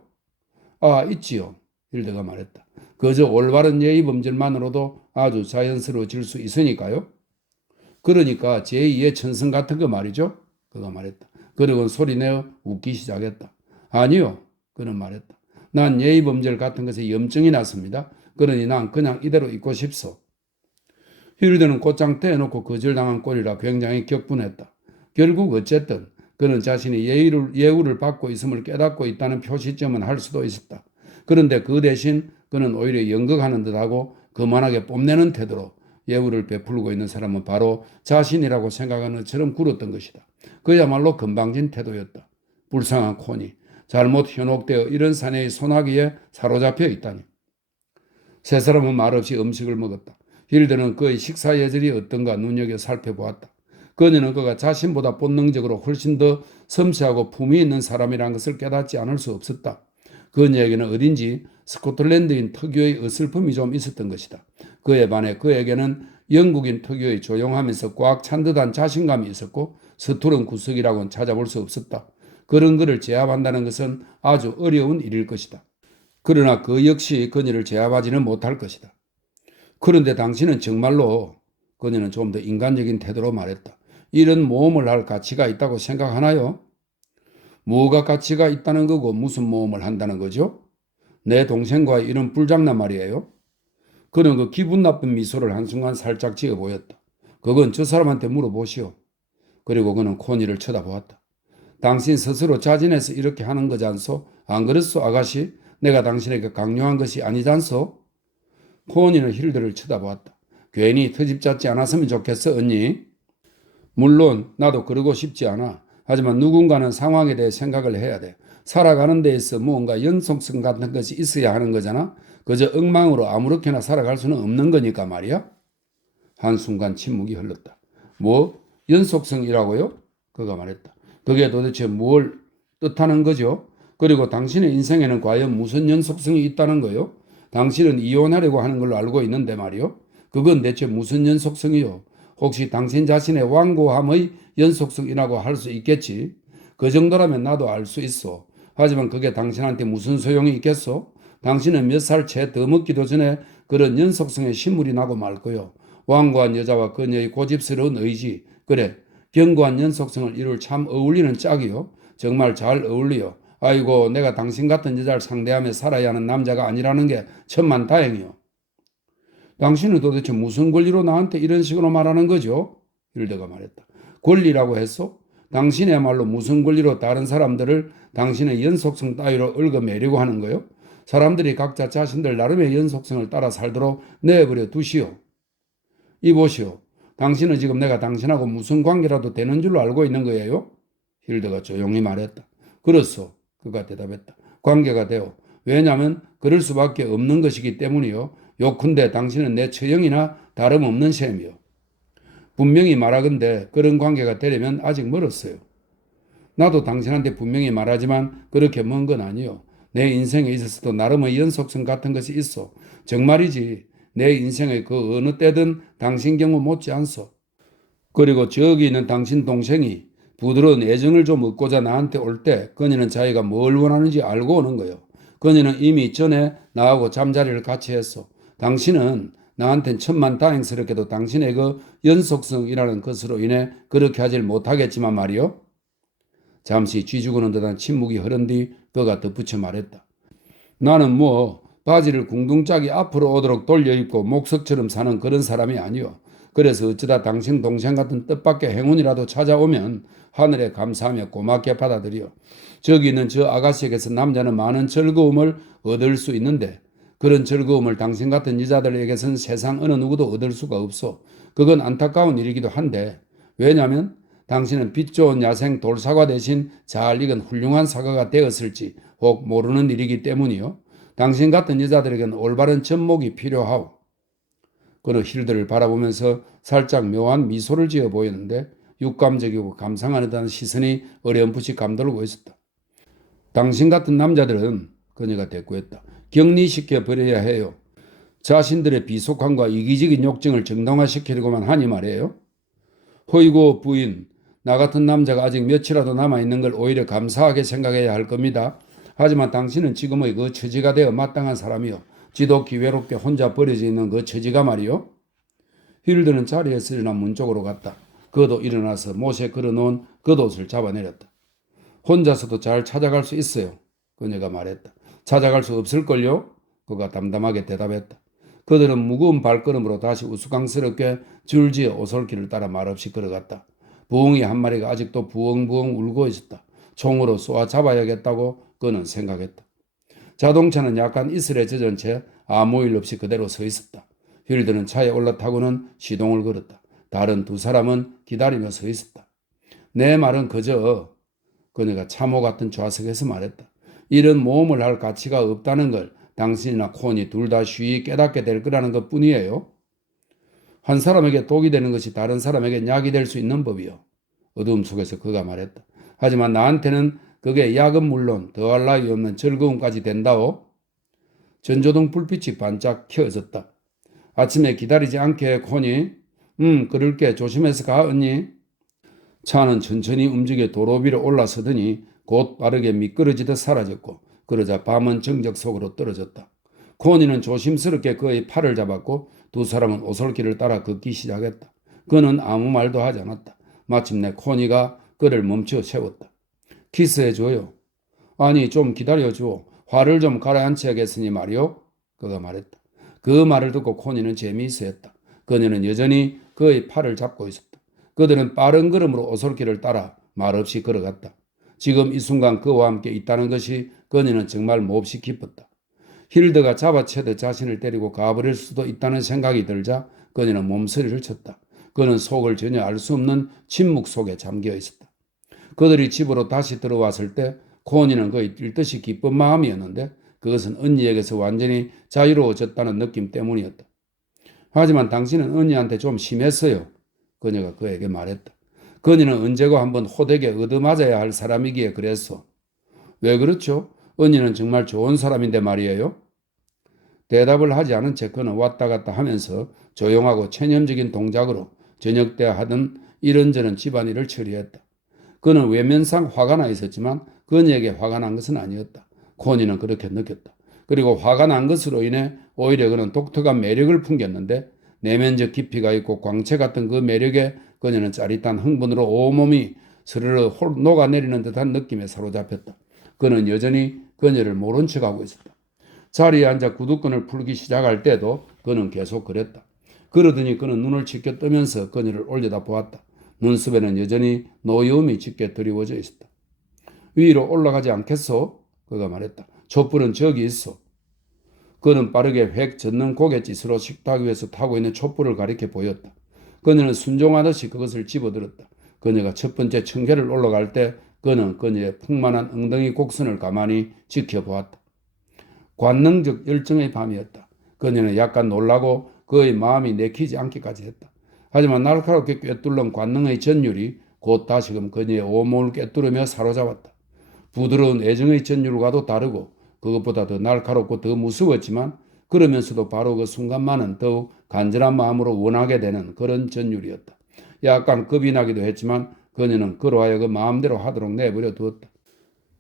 아, 있지요. hilde가 말했다. 그저 올바른 예의 범절만으로도 아주 자연스러워질 수 있으니까요. 그러니까 제2의 천성 같은 거 말이죠. 그가 말했다. 그리고 소리내어 웃기 시작했다. 아니요. 그는 말했다. 난 예의 범절 같은 것에 염증이 났습니다. 그러니 난 그냥 이대로 있고 싶소. 힐드는 곧장 떼어놓고 거절당한 꼴이라 굉장히 격분했다. 결국 어쨌든 그는 자신이 예우를 받고 있음을 깨닫고 있다는 표시점은 할 수도 있었다. 그런데 그 대신 그는 오히려 연극하는 듯하고 거만하게 뽐내는 태도로 예우를 베풀고 있는 사람은 바로 자신이라고 생각하는 것처럼 굴었던 것이다. 그야말로 건방진 태도였다. 불쌍한 콘이 잘못 현혹되어 이런 사내의 소나기에 사로잡혀 있다니. 세 사람은 말없이 음식을 먹었다. 힐드는 그의 식사 예절이 어떤가 눈여겨 살펴보았다. 그녀는 그가 자신보다 본능적으로 훨씬 더 섬세하고 품위 있는 사람이라는 것을 깨닫지 않을 수 없었다. 그녀에게는 어딘지 스코틀랜드인 특유의 어슬픔이 좀 있었던 것이다. 그에 반해 그에게는 영국인 특유의 조용하면서 꽉 찬 듯한 자신감이 있었고 서투른 구석이라고는 찾아볼 수 없었다. 그런 그를 제압한다는 것은 아주 어려운 일일 것이다. 그러나 그 역시 그녀를 제압하지는 못할 것이다. 그런데 당신은 정말로, 그녀는 좀 더 인간적인 태도로 말했다. 이런 모험을 할 가치가 있다고 생각하나요? 뭐가 가치가 있다는 거고 무슨 모험을 한다는 거죠? 내 동생과의 이런 불장난 말이에요. 그는 그 기분 나쁜 미소를 한순간 살짝 지어 보였다. 그건 저 사람한테 물어보시오. 그리고 그는 코니를 쳐다보았다. 당신 스스로 자진해서 이렇게 하는 거지 않소? 안 그랬소, 아가씨? 내가 당신에게 강요한 것이 아니지 않소? 코니는 힐드를 쳐다보았다. 괜히 트집 잡지 않았으면 좋겠어, 언니. 물론 나도 그러고 싶지 않아. 하지만 누군가는 상황에 대해 생각을 해야 돼. 살아가는 데 있어 무언가 연속성 같은 것이 있어야 하는 거잖아. 그저 엉망으로 아무렇게나 살아갈 수는 없는 거니까 말이야. 한순간 침묵이 흘렀다. 뭐? 연속성이라고요? 그가 말했다. 그게 도대체 뭘 뜻하는 거죠? 그리고 당신의 인생에는 과연 무슨 연속성이 있다는 거요? 당신은 이혼하려고 하는 걸로 알고 있는데 말이요. 그건 대체 무슨 연속성이요? 혹시 당신 자신의 완고함의 연속성이라고 할 수 있겠지? 그 정도라면 나도 알 수 있어. 하지만 그게 당신한테 무슨 소용이 있겠소? 당신은 몇 살 채 더 먹기도 전에 그런 연속성의 신물이 나고 말 거요. 완고한 여자와 그녀의 고집스러운 의지, 그래, 견고한 연속성을 이룰 참 어울리는 짝이요. 정말 잘 어울리요. 아이고, 내가 당신 같은 여자를 상대하며 살아야 하는 남자가 아니라는 게 천만다행이요. 당신은 도대체 무슨 권리로 나한테 이런 식으로 말하는 거죠? 힐드가 말했다. 권리라고 했소? 당신이야말로 무슨 권리로 다른 사람들을 당신의 연속성 따위로 얽어매려고 하는 거요? 사람들이 각자 자신들 나름의 연속성을 따라 살도록 내버려 두시오. 이보시오. 당신은 지금 내가 당신하고 무슨 관계라도 되는 줄로 알고 있는 거예요? 힐드가 조용히 말했다. 그렇소. 그가 대답했다. 관계가 되어. 왜냐하면 그럴 수밖에 없는 것이기 때문이요. 요컨대 당신은 내 처형이나 다름없는 셈이요. 분명히 말하건대 그런 관계가 되려면 아직 멀었어요. 나도 당신한테 분명히 말하지만 그렇게 먼 건 아니요. 내 인생에 있어서도 나름의 연속성 같은 것이 있어. 정말이지. 내 인생의 그 어느 때든 당신 경우 못지않소. 그리고 저기 있는 당신 동생이 부드러운 애정을 좀 얻고자 나한테 올 때 그녀는 자기가 뭘 원하는지 알고 오는 거요. 그녀는 이미 전에 나하고 잠자리를 같이 했어. 당신은 나한텐 천만다행스럽게도 당신의 그 연속성이라는 것으로 인해 그렇게 하질 못하겠지만 말이요. 잠시 쥐죽는 듯한 침묵이 흐른 뒤 그가 덧붙여 말했다. 나는 뭐 바지를 궁둥짝이 앞으로 오도록 돌려입고 목석처럼 사는 그런 사람이 아니요. 그래서 어쩌다 당신 동생 같은 뜻밖의 행운이라도 찾아오면 하늘에 감사하며 고맙게 받아들여. 저기 있는 저 아가씨에게서 남자는 많은 즐거움을 얻을 수 있는데 그런 즐거움을 당신 같은 여자들에게선 세상 어느 누구도 얻을 수가 없어. 그건 안타까운 일이기도 한데 왜냐하면 당신은 빛 좋은 야생 돌사과 대신 잘 익은 훌륭한 사과가 되었을지 혹 모르는 일이기 때문이요. 당신 같은 여자들에게는 올바른 접목이 필요하오. 그는 힐드를 바라보면서 살짝 묘한 미소를 지어 보이는데 육감적이고 감상하는 시선이 어렴풋이 감돌고 있었다. 당신 같은 남자들은 그녀가 대꾸했다. 격리시켜 버려야 해요. 자신들의 비속함과 이기적인 욕정을 정당화시키려고만 하니 말이에요. 허이고 부인, 나 같은 남자가 아직 며칠이라도 남아있는 걸 오히려 감사하게 생각해야 할 겁니다. 하지만 당신은 지금의 그 처지가 되어 마땅한 사람이요. 지독히 외롭게 혼자 버려져 있는 그 처지가 말이요. 힐드는 자리에서 일어나 문 쪽으로 갔다. 그도 일어나서 못에 걸어놓은 겉옷을 잡아내렸다. 혼자서도 잘 찾아갈 수 있어요. 그녀가 말했다. 찾아갈 수 없을걸요? 그가 담담하게 대답했다. 그들은 무거운 발걸음으로 다시 우스꽝스럽게 줄지어 오솔길을 따라 말없이 걸어갔다. 부엉이 한 마리가 아직도 부엉부엉 울고 있었다. 총으로 쏘아 잡아야겠다고 그는 생각했다. 자동차는 약간 이슬에 젖은 채 아무 일 없이 그대로 서 있었다. 힐드는 차에 올라타고는 시동을 걸었다. 다른 두 사람은 기다리며 서 있었다. 내 말은 그저 그녀가 참호 같은 좌석에서 말했다. 이런 모험을 할 가치가 없다는 걸 당신이나 콘이 둘 다 쉬이 깨닫게 될 거라는 것 뿐이에요. 한 사람에게 독이 되는 것이 다른 사람에게 약이 될 수 있는 법이요. 어두움 속에서 그가 말했다. 하지만 나한테는 그게 약은 물론 더할 나위 없는 즐거움까지 된다오. 전조등 불빛이 반짝 켜졌다. 아침에 기다리지 않게 콘이 그럴게 조심해서 가 언니. 차는 천천히 움직여 도로 위로 올라서더니 곧 빠르게 미끄러지듯 사라졌고 그러자 밤은 정적 속으로 떨어졌다. 코니는 조심스럽게 그의 팔을 잡았고 두 사람은 오솔길을 따라 걷기 시작했다. 그는 아무 말도 하지 않았다. 마침내 코니가 그를 멈춰 세웠다. 키스해줘요. 아니 좀 기다려줘. 화를 좀 가라앉혀야겠으니 말이오. 그가 말했다. 그 말을 듣고 코니는 재미있어했다. 그녀는 여전히 그의 팔을 잡고 있었다. 그들은 빠른 걸음으로 오솔길을 따라 말없이 걸어갔다. 지금 이 순간 그와 함께 있다는 것이 그녀는 정말 몹시 기뻤다. 힐드가 잡아채듯 자신을 때리고 가버릴 수도 있다는 생각이 들자 그녀는 몸서리를 쳤다. 그는 속을 전혀 알 수 없는 침묵 속에 잠겨 있었다. 그들이 집으로 다시 들어왔을 때 코니는 거의 뛸 듯이 기쁜 마음이었는데 그것은 언니에게서 완전히 자유로워졌다는 느낌 때문이었다. 하지만 당신은 언니한테 좀 심했어요. 그녀가 그에게 말했다. 그녀는 언제고 한번 호되게 얻어맞아야 할 사람이기에 그랬어. 왜 그렇죠? 언니는 정말 좋은 사람인데 말이에요. 대답을 하지 않은 채 그는 왔다 갔다 하면서 조용하고 체념적인 동작으로 저녁 때 하던 이런저런 집안일을 처리했다. 그는 외면상 화가 나 있었지만 그녀에게 화가 난 것은 아니었다. 코니는 그렇게 느꼈다. 그리고 화가 난 것으로 인해 오히려 그는 독특한 매력을 풍겼는데 내면적 깊이가 있고 광채 같은 그 매력에 그녀는 짜릿한 흥분으로 온몸이 스르르 녹아내리는 듯한 느낌에 사로잡혔다. 그는 여전히 그녀를 모른 척하고 있었다. 자리에 앉아 구두끈을 풀기 시작할 때도 그는 계속 그랬다. 그러더니 그는 눈을 치켜 뜨면서 그녀를 올려다 보았다. 눈썹에는 여전히 노여움이 짙게 드리워져 있었다. 위로 올라가지 않겠소? 그가 말했다. 촛불은 저기 있어. 그는 빠르게 획 젓는 고갯짓으로 식탁 위에서 타고 있는 촛불을 가리켜 보였다. 그녀는 순종하듯이 그것을 집어들었다. 그녀가 첫 번째 층계를 올라갈 때 그는 그녀의 풍만한 엉덩이 곡선을 가만히 지켜보았다. 관능적 열정의 밤이었다. 그녀는 약간 놀라고 그의 마음이 내키지 않기까지 했다. 하지만 날카롭게 꿰뚫는 관능의 전율이 곧 다시금 그녀의 온몸을 꿰뚫으며 사로잡았다. 부드러운 애정의 전율과도 다르고 그것보다 더 날카롭고 더 무서웠지만 그러면서도 바로 그 순간만은 더욱 간절한 마음으로 원하게 되는 그런 전율이었다. 약간 겁이 나기도 했지만 그녀는 그로 하여금 마음대로 하도록 내버려 두었다.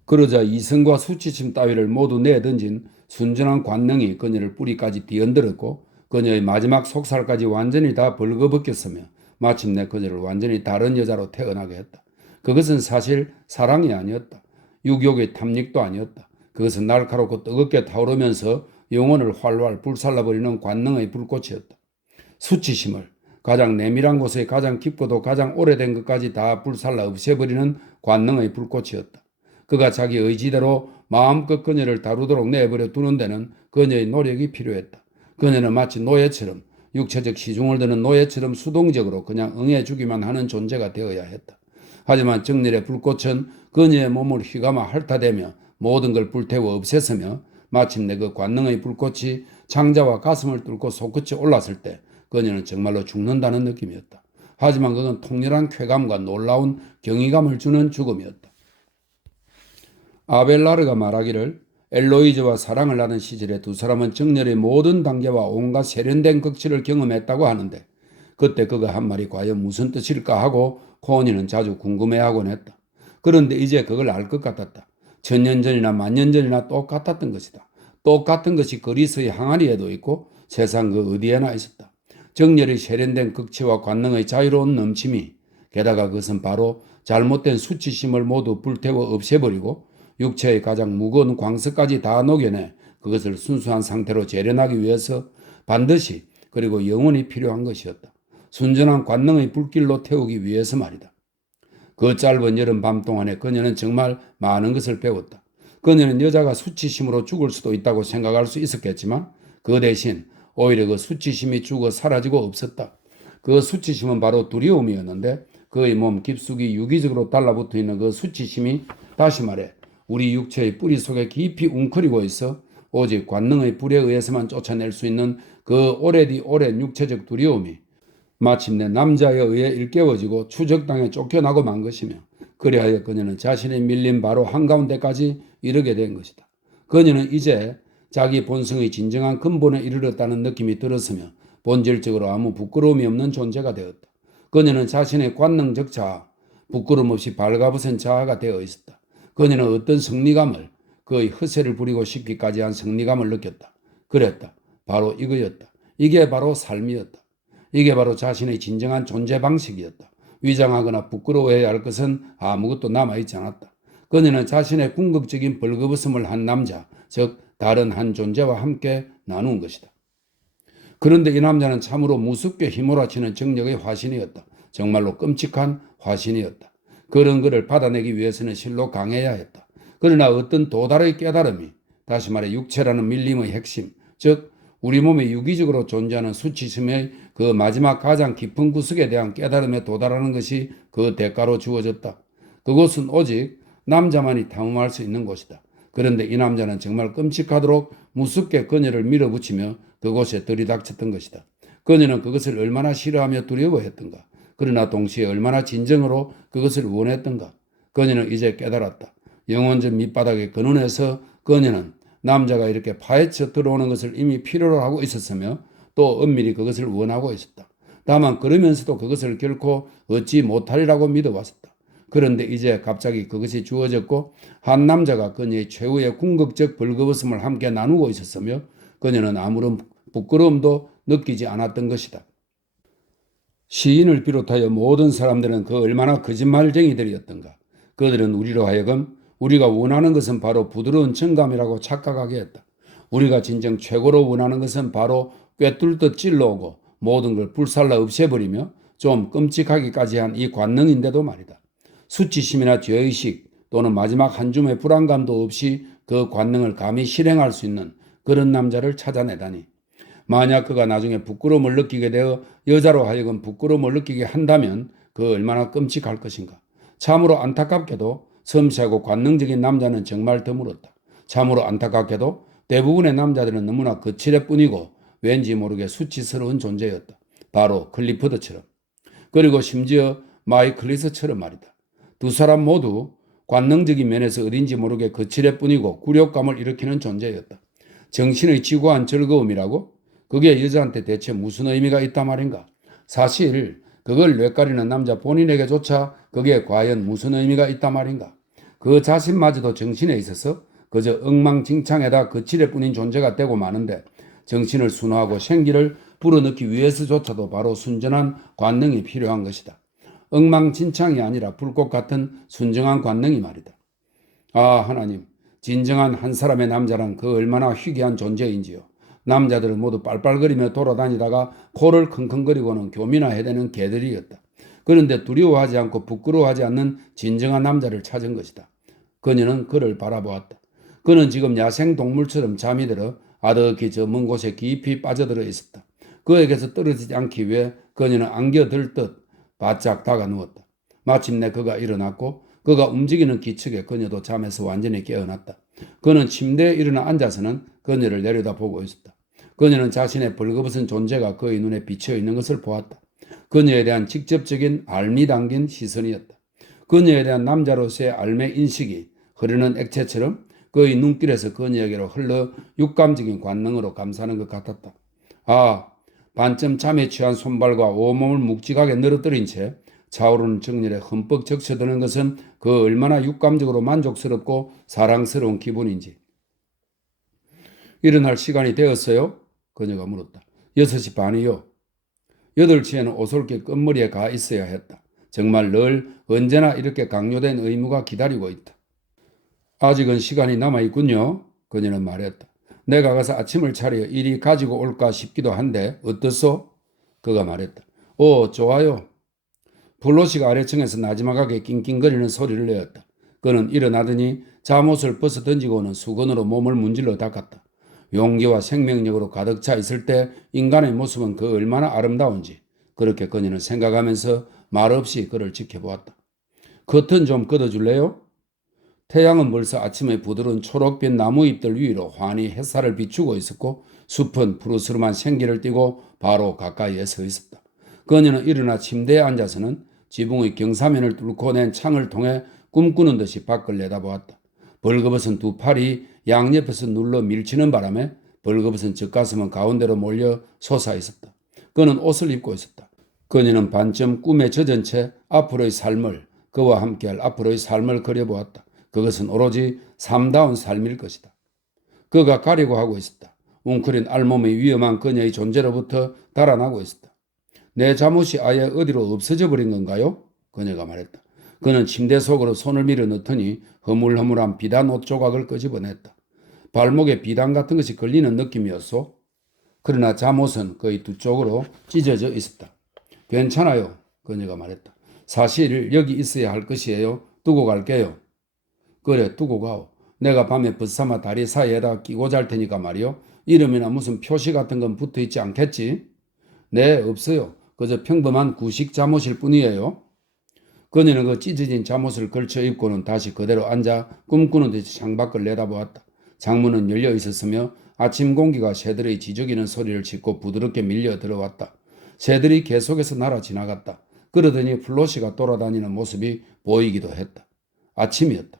그러자 이성과 수치심 따위를 모두 내던진 순전한 관능이 그녀를 뿌리까지 뒤흔들었고 그녀의 마지막 속살까지 완전히 다 벌거벗겼으며 마침내 그녀를 완전히 다른 여자로 태어나게 했다. 그것은 사실 사랑이 아니었다. 육욕의 탐닉도 아니었다. 그것은 날카롭고 뜨겁게 타오르면서 영혼을 활활 불살라버리는 관능의 불꽃이었다. 수치심을 가장 내밀한 곳에 가장 깊고도 가장 오래된 것까지 다 불살라 없애버리는 관능의 불꽃이었다. 그가 자기 의지대로 마음껏 그녀를 다루도록 내버려 두는 데는 그녀의 노력이 필요했다. 그녀는 마치 노예처럼 육체적 시중을 드는 노예처럼 수동적으로 그냥 응해주기만 하는 존재가 되어야 했다. 하지만 정렬의 불꽃은 그녀의 몸을 휘감아 핥아대며 모든 걸 불태워 없앴으며 마침내 그 관능의 불꽃이 창자와 가슴을 뚫고 솟구쳐 올랐을 때 그녀는 정말로 죽는다는 느낌이었다. 하지만 그건 통렬한 쾌감과 놀라운 경이감을 주는 죽음이었다. 아벨라르가 말하기를 엘로이즈와 사랑을 하던 시절에 두 사람은 정열의 모든 단계와 온갖 세련된 극치를 경험했다고 하는데 그때 그가 한 말이 과연 무슨 뜻일까 하고 코언이는 자주 궁금해하곤 했다. 그런데 이제 그걸 알 것 같았다. 천년 전이나 만년 전이나 똑같았던 것이다. 똑같은 것이 그리스의 항아리에도 있고 세상 그 어디에나 있었다. 정열의 세련된 극치와 관능의 자유로운 넘침이 게다가 그것은 바로 잘못된 수치심을 모두 불태워 없애버리고 육체의 가장 무거운 광석까지 다 녹여내 그것을 순수한 상태로 재련하기 위해서 반드시 그리고 영원히 필요한 것이었다. 순전한 관능의 불길로 태우기 위해서 말이다. 그 짧은 여름 밤 동안에 그녀는 정말 많은 것을 배웠다. 그녀는 여자가 수치심으로 죽을 수도 있다고 생각할 수 있었겠지만 그 대신 오히려 그 수치심이 죽어 사라지고 없었다. 그 수치심은 바로 두려움이었는데 그의 몸 깊숙이 유기적으로 달라붙어 있는 그 수치심이 다시 말해 우리 육체의 뿌리 속에 깊이 웅크리고 있어 오직 관능의 불에 의해서만 쫓아낼 수 있는 그 오래디 오랜 육체적 두려움이 마침내 남자에 의해 일깨워지고 추적당에 쫓겨나고 만 것이며 그리하여 그녀는 자신의 밀린 바로 한가운데까지 이르게 된 것이다. 그녀는 이제 자기 본성의 진정한 근본에 이르렀다는 느낌이 들었으며 본질적으로 아무 부끄러움이 없는 존재가 되었다. 그녀는 자신의 관능적 자아, 부끄럼 없이 발가벗은 자아가 되어 있었다. 그녀는 어떤 승리감을 그의 허세를 부리고 싶기까지 한 승리감을 느꼈다. 그랬다. 바로 이거였다. 이게 바로 삶이었다. 이게 바로 자신의 진정한 존재 방식이었다. 위장하거나 부끄러워해야 할 것은 아무것도 남아있지 않았다. 그녀는 자신의 궁극적인 벌거벗음을 한 남자, 즉 다른 한 존재와 함께 나눈 것이다. 그런데 이 남자는 참으로 무섭게 휘몰아치는 정력의 화신이었다. 정말로 끔찍한 화신이었다. 그런 그를 받아내기 위해서는 실로 강해야 했다. 그러나 어떤 도달의 깨달음이 다시 말해 육체라는 밀림의 핵심, 즉 우리 몸에 유기적으로 존재하는 수치심의 그 마지막 가장 깊은 구석에 대한 깨달음에 도달하는 것이 그 대가로 주어졌다. 그곳은 오직 남자만이 탐험할 수 있는 곳이다. 그런데 이 남자는 정말 끔찍하도록 무섭게 그녀를 밀어붙이며 그곳에 들이닥쳤던 것이다. 그녀는 그것을 얼마나 싫어하며 두려워했던가. 그러나 동시에 얼마나 진정으로 그것을 원했던가. 그녀는 이제 깨달았다. 영혼적 밑바닥의 근원에서 그녀는 남자가 이렇게 파헤쳐 들어오는 것을 이미 필요로 하고 있었으며 또 엄밀히 그것을 원하고 있었다. 다만 그러면서도 그것을 결코 얻지 못하리라고 믿어왔었다. 그런데 이제 갑자기 그것이 주어졌고 한 남자가 그녀의 최후의 궁극적 벌거벗음을 함께 나누고 있었으며 그녀는 아무런 부끄러움도 느끼지 않았던 것이다. 시인을 비롯하여 모든 사람들은 그 얼마나 거짓말쟁이들이었던가. 그들은 우리로 하여금 우리가 원하는 것은 바로 부드러운 정감이라고 착각하게 했다. 우리가 진정 최고로 원하는 것은 바로 꿰뚫듯 찔러오고 모든 걸 불살라 없애버리며 좀 끔찍하기까지 한 이 관능인데도 말이다. 수치심이나 죄의식 또는 마지막 한 줌의 불안감도 없이 그 관능을 감히 실행할 수 있는 그런 남자를 찾아내다니. 만약 그가 나중에 부끄러움을 느끼게 되어 여자로 하여금 부끄러움을 느끼게 한다면 그 얼마나 끔찍할 것인가. 참으로 안타깝게도 섬세하고 관능적인 남자는 정말 드물었다. 참으로 안타깝게도 대부분의 남자들은 너무나 거칠애 뿐이고 왠지 모르게 수치스러운 존재였다. 바로 클리포드처럼. 그리고 심지어 마이클리스처럼 말이다. 두 사람 모두 관능적인 면에서 어딘지 모르게 거칠애 뿐이고 굴욕감을 일으키는 존재였다. 정신의 지고한 즐거움이라고? 그게 여자한테 대체 무슨 의미가 있단 말인가? 사실 그걸 뇌까리는 남자 본인에게조차 그게 과연 무슨 의미가 있단 말인가? 그 자신마저도 정신에 있어서 그저 엉망진창에다 거칠애 뿐인 존재가 되고 마는데 정신을 순화하고 생기를 불어넣기 위해서조차도 바로 순전한 관능이 필요한 것이다. 엉망진창이 아니라 불꽃 같은 순정한 관능이 말이다. 아 하나님, 진정한 한 사람의 남자란 그 얼마나 희귀한 존재인지요. 남자들은 모두 빨빨거리며 돌아다니다가 코를 킁킁거리고는 교미나 해대는 개들이었다. 그런데 두려워하지 않고 부끄러워하지 않는 진정한 남자를 찾은 것이다. 그녀는 그를 바라보았다. 그는 지금 야생동물처럼 잠이 들어 아득히 저 먼 곳에 깊이 빠져들어 있었다. 그에게서 떨어지지 않기 위해 그녀는 안겨들 듯 바짝 다가 누웠다. 마침내 그가 일어났고 그가 움직이는 기척에 그녀도 잠에서 완전히 깨어났다. 그는 침대에 일어나 앉아서는 그녀를 내려다보고 있었다. 그녀는 자신의 벌거벗은 존재가 그의 눈에 비쳐 있는 것을 보았다. 그녀에 대한 직접적인 알미 담긴 시선이었다. 그녀에 대한 남자로서의 알매 인식이 흐르는 액체처럼 그의 눈길에서 그녀에게로 흘러 육감적인 관능으로 감싸는 것 같았다. 아, 반쯤 잠에 취한 손발과 온몸을 묵직하게 늘어뜨린 채 차오르는 정열에 흠뻑 적셔드는 것은 그 얼마나 육감적으로 만족스럽고 사랑스러운 기분인지. 일어날 시간이 되었어요? 그녀가 물었다. 6시 반이요. 8시에는 오솔길 끝머리에 가 있어야 했다. 정말 늘 언제나 이렇게 강요된 의무가 기다리고 있다. 아직은 시간이 남아있군요. 그녀는 말했다. 내가 가서 아침을 차려 이리 가지고 올까 싶기도 한데 어떻소? 그가 말했다. 오, 좋아요. 플로시가 아래층에서 나지막하게 낑낑거리는 소리를 내었다. 그는 일어나더니 잠옷을 벗어 던지고는 수건으로 몸을 문질러 닦았다. 용기와 생명력으로 가득 차 있을 때 인간의 모습은 그 얼마나 아름다운지 그렇게 그녀는 생각하면서 말없이 그를 지켜보았다. 커튼 좀 걷어줄래요? 태양은 벌써 아침에 부드러운 초록빛 나무 잎들 위로 환히 햇살을 비추고 있었고 숲은 푸르스름한 생기를 띠고 바로 가까이에 서 있었다. 그녀는 일어나 침대에 앉아서는 지붕의 경사면을 뚫고 낸 창을 통해 꿈꾸는 듯이 밖을 내다보았다. 벌거벗은 두 팔이 양옆에서 눌러 밀치는 바람에 벌거벗은 젖가슴은 가운데로 몰려 솟아 있었다. 그는 옷을 입고 있었다. 그녀는 반쯤 꿈에 젖은 채 앞으로의 삶을, 그와 함께할 앞으로의 삶을 그려보았다. 그것은 오로지 삶다운 삶일 것이다. 그가 가려고 하고 있었다. 웅크린 알몸이 위험한 그녀의 존재로부터 달아나고 있었다. 내 잠옷이 아예 어디로 없어져 버린 건가요? 그녀가 말했다. 그는 침대 속으로 손을 밀어 넣더니 허물허물한 비단 옷 조각을 끄집어냈다. 발목에 비단 같은 것이 걸리는 느낌이었소. 그러나 잠옷은 거의 두 쪽으로 찢어져 있었다. 괜찮아요. 그녀가 말했다. 사실 여기 있어야 할 것이에요. 두고 갈게요. 그래, 두고 가오. 내가 밤에 벗삼아 다리 사이에다 끼고 잘 테니까 말이요. 이름이나 무슨 표시 같은 건 붙어 있지 않겠지? 네, 없어요. 그저 평범한 구식 잠옷일 뿐이에요. 그녀는 그 찢어진 잠옷을 걸쳐 입고는 다시 그대로 앉아 꿈꾸는 듯이 창밖을 내다보았다. 창문은 열려 있었으며 아침 공기가 새들의 지저귀는 소리를 짓고 부드럽게 밀려 들어왔다. 새들이 계속해서 날아 지나갔다. 그러더니 플로시가 돌아다니는 모습이 보이기도 했다. 아침이었다.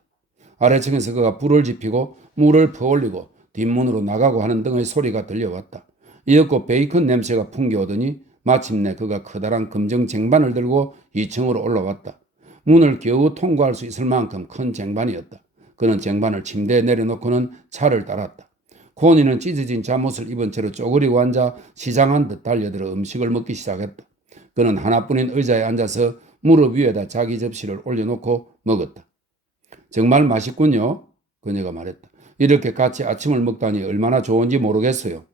아래층에서 그가 불을 지피고 물을 퍼올리고 뒷문으로 나가고 하는 등의 소리가 들려왔다. 이었고 베이컨 냄새가 풍겨오더니 마침내 그가 커다란 금정 쟁반을 들고 2층으로 올라왔다. 문을 겨우 통과할 수 있을 만큼 큰 쟁반이었다. 그는 쟁반을 침대에 내려놓고는 차를 따랐다. 코니는 찢어진 잠옷을 입은 채로 쪼그리고 앉아 시장한 듯 달려들어 음식을 먹기 시작했다. 그는 하나뿐인 의자에 앉아서 무릎 위에다 자기 접시를 올려놓고 먹었다. 정말 맛있군요. 그녀가 말했다. 이렇게 같이 아침을 먹다니 얼마나 좋은지 모르겠어요.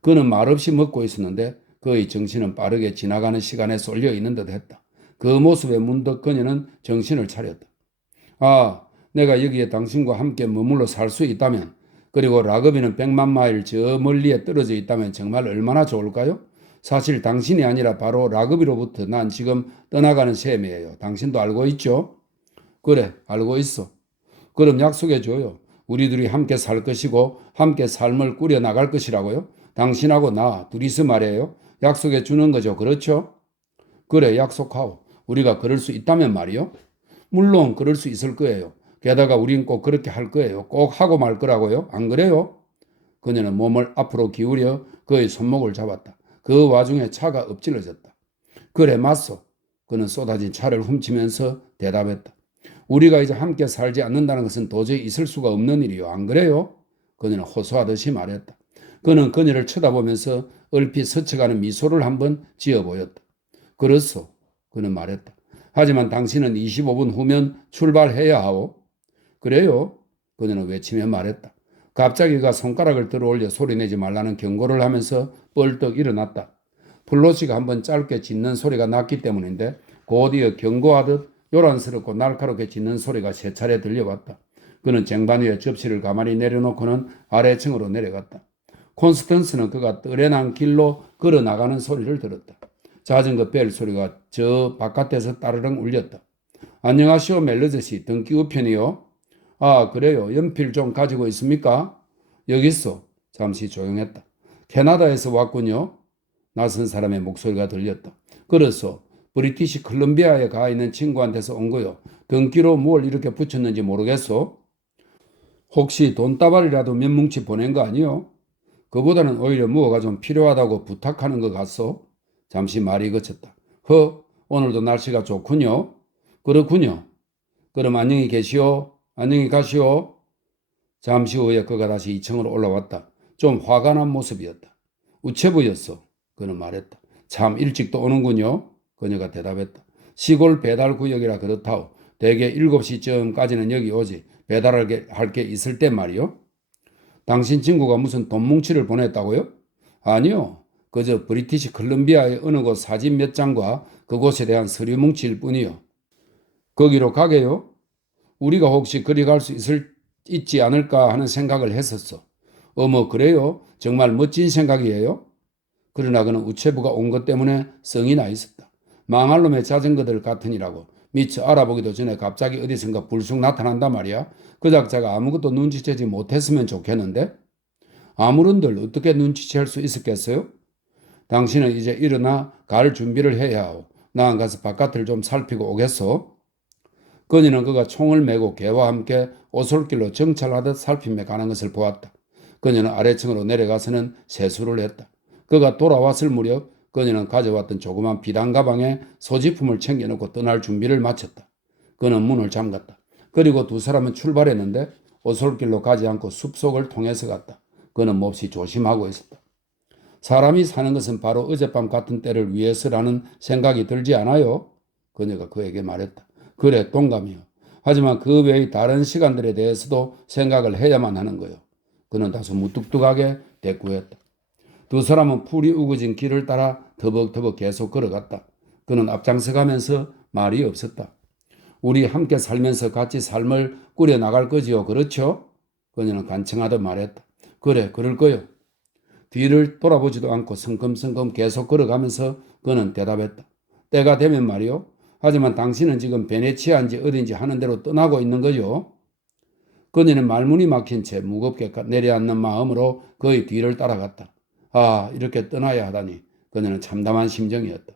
그는 말없이 먹고 있었는데 그의 정신은 빠르게 지나가는 시간에 쏠려 있는 듯 했다. 그 모습에 문득 그녀는 정신을 차렸다. 아, 내가 여기에 당신과 함께 머물러 살 수 있다면, 그리고 라그비는 100만 마일 저 멀리에 떨어져 있다면 정말 얼마나 좋을까요? 사실 당신이 아니라 바로 라그비로부터 난 지금 떠나가는 셈이에요. 당신도 알고 있죠? 그래, 알고 있어. 그럼 약속해줘요. 우리 둘이 함께 살 것이고 함께 삶을 꾸려 나갈 것이라고요? 당신하고 나 둘이서 말이에요. 약속해 주는 거죠. 그렇죠? 그래, 약속하오. 우리가 그럴 수 있다면 말이요. 물론 그럴 수 있을 거예요. 게다가 우린 꼭 그렇게 할 거예요. 꼭 하고 말 거라고요. 안 그래요? 그녀는 몸을 앞으로 기울여 그의 손목을 잡았다. 그 와중에 차가 엎질러졌다. 그래, 맞소. 그는 쏟아진 차를 훔치면서 대답했다. 우리가 이제 함께 살지 않는다는 것은 도저히 있을 수가 없는 일이요. 안 그래요? 그녀는 호소하듯이 말했다. 그는 그녀를 쳐다보면서 얼핏 스쳐가는 미소를 한번 지어 보였다. 그렇소. 그는 말했다. 하지만 당신은 25분 후면 출발해야 하오. 그래요? 그녀는 외치며 말했다. 갑자기 그가 손가락을 들어 올려 소리내지 말라는 경고를 하면서 뻘떡 일어났다. 플로시가 한번 짧게 짖는 소리가 났기 때문인데 곧 이어 경고하듯 요란스럽고 날카롭게 짖는 소리가 세 차례 들려왔다. 그는 쟁반 위에 접시를 가만히 내려놓고는 아래층으로 내려갔다. 콘스턴스는 그가 뜰해난 길로 걸어나가는 소리를 들었다. 자전거 벨 소리가 저 바깥에서 따르릉 울렸다. 안녕하시오 멜로저씨, 등기 우편이요? 아, 그래요. 연필 좀 가지고 있습니까? 여기 있어. 잠시 조용했다. 캐나다에서 왔군요. 낯선 사람의 목소리가 들렸다. 그래서 브리티시 컬럼비아에 가 있는 친구한테서 온 거요. 등기로 뭘 이렇게 붙였는지 모르겠어. 혹시 돈다발이라도 몇 뭉치 보낸 거 아니요? 그보다는 오히려 무엇가 좀 필요하다고 부탁하는 것 같소? 잠시 말이 그쳤다. 오늘도 날씨가 좋군요. 그렇군요. 그럼 안녕히 계시오. 안녕히 가시오. 잠시 후에 그가 다시 2층으로 올라왔다. 좀 화가 난 모습이었다. 우체부였어. 그는 말했다. 참 일찍도 오는군요. 그녀가 대답했다. 시골 배달 구역이라 그렇다오. 대개 7시쯤까지는 여기 오지. 배달할 게 있을 때 말이요. 당신 친구가 무슨 돈 뭉치를 보냈다고요? 아니요. 그저 브리티시 컬럼비아의 어느 곳 사진 몇 장과 그곳에 대한 서류 뭉치일 뿐이요. 거기로 가게요? 우리가 혹시 그리 갈 수 있지 않을까 하는 생각을 했었어. 어머, 그래요? 정말 멋진 생각이에요? 그러나 그는 우체부가 온 것 때문에 성이 나 있었다. 망할 놈의 자전거들 같으니라고. 미처 알아보기도 전에 갑자기 어디선가 불쑥 나타난단 말이야. 그 작자가 아무것도 눈치채지 못했으면 좋겠는데? 아무런들 어떻게 눈치챌 수 있었겠어요? 당신은 이제 일어나 갈 준비를 해야 하오. 나안 가서 바깥을 좀 살피고 오겠소? 그녀는 그가 총을 메고 개와 함께 오솔길로 정찰하듯 살피며 가는 것을 보았다. 그녀는 아래층으로 내려가서는 세수를 했다. 그가 돌아왔을 무렵 그녀는 가져왔던 조그만 비단 가방에 소지품을 챙겨놓고 떠날 준비를 마쳤다. 그는 문을 잠갔다. 그리고 두 사람은 출발했는데 오솔길로 가지 않고 숲속을 통해서 갔다. 그는 몹시 조심하고 있었다. 사람이 사는 것은 바로 어젯밤 같은 때를 위해서라는 생각이 들지 않아요? 그녀가 그에게 말했다. 그래, 동감이요. 하지만 그 외의 다른 시간들에 대해서도 생각을 해야만 하는 거요. 그는 다소 무뚝뚝하게 대꾸했다. 두 사람은 풀이 우거진 길을 따라 터벅터벅 계속 걸어갔다. 그는 앞장서 가면서 말이 없었다. 우리 함께 살면서 같이 삶을 꾸려나갈 거지요. 그렇죠? 그녀는 간청하듯 말했다. 그래, 그럴 거요. 뒤를 돌아보지도 않고 성큼성큼 계속 걸어가면서 그는 대답했다. 때가 되면 말이요. 하지만 당신은 지금 베네치아인지 어딘지 하는 대로 떠나고 있는 거요. 그녀는 말문이 막힌 채 무겁게 내려앉는 마음으로 그의 뒤를 따라갔다. 아, 이렇게 떠나야 하다니. 그녀는 참담한 심정이었다.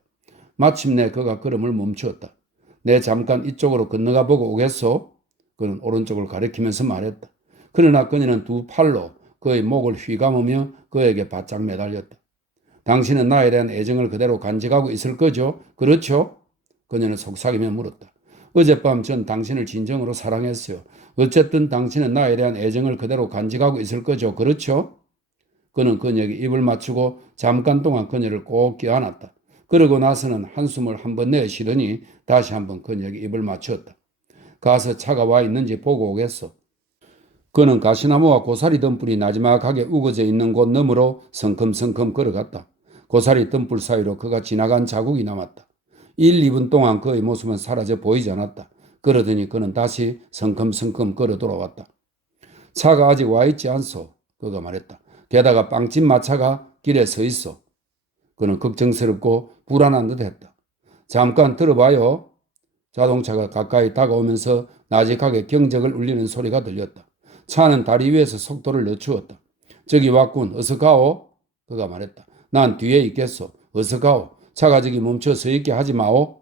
마침내 그가 걸음을 멈추었다. 내 잠깐 이쪽으로 건너가 보고 오겠소? 그는 오른쪽을 가리키면서 말했다. 그러나 그녀는 두 팔로 그의 목을 휘감으며 그에게 바짝 매달렸다. 당신은 나에 대한 애정을 그대로 간직하고 있을 거죠? 그렇죠? 그녀는 속삭이며 물었다. 어젯밤 전 당신을 진정으로 사랑했어요. 어쨌든 당신은 나에 대한 애정을 그대로 간직하고 있을 거죠? 그렇죠? 그는 그녀에게 입을 맞추고 잠깐 동안 그녀를 꼭 껴안았다. 그러고 나서는 한숨을 한 번 내쉬더니 다시 한번 그녀에게 입을 맞추었다. 가서 차가 와 있는지 보고 오겠소. 그는 가시나무와 고사리 등불이 나지막하게 우거져 있는 곳 너머로 성큼성큼 걸어갔다. 고사리 등불 사이로 그가 지나간 자국이 남았다. 1, 2분 동안 그의 모습은 사라져 보이지 않았다. 그러더니 그는 다시 성큼성큼 걸어 돌아왔다. 차가 아직 와 있지 않소. 그가 말했다. 게다가 빵집 마차가 길에 서 있어. 그는 걱정스럽고 불안한 듯 했다. 잠깐 들어봐요. 자동차가 가까이 다가오면서 나직하게 경적을 울리는 소리가 들렸다. 차는 다리 위에서 속도를 늦추었다. 저기 왔군. 어서 가오. 그가 말했다. 난 뒤에 있겠소. 어서 가오. 차가 저기 멈춰 서 있게 하지 마오.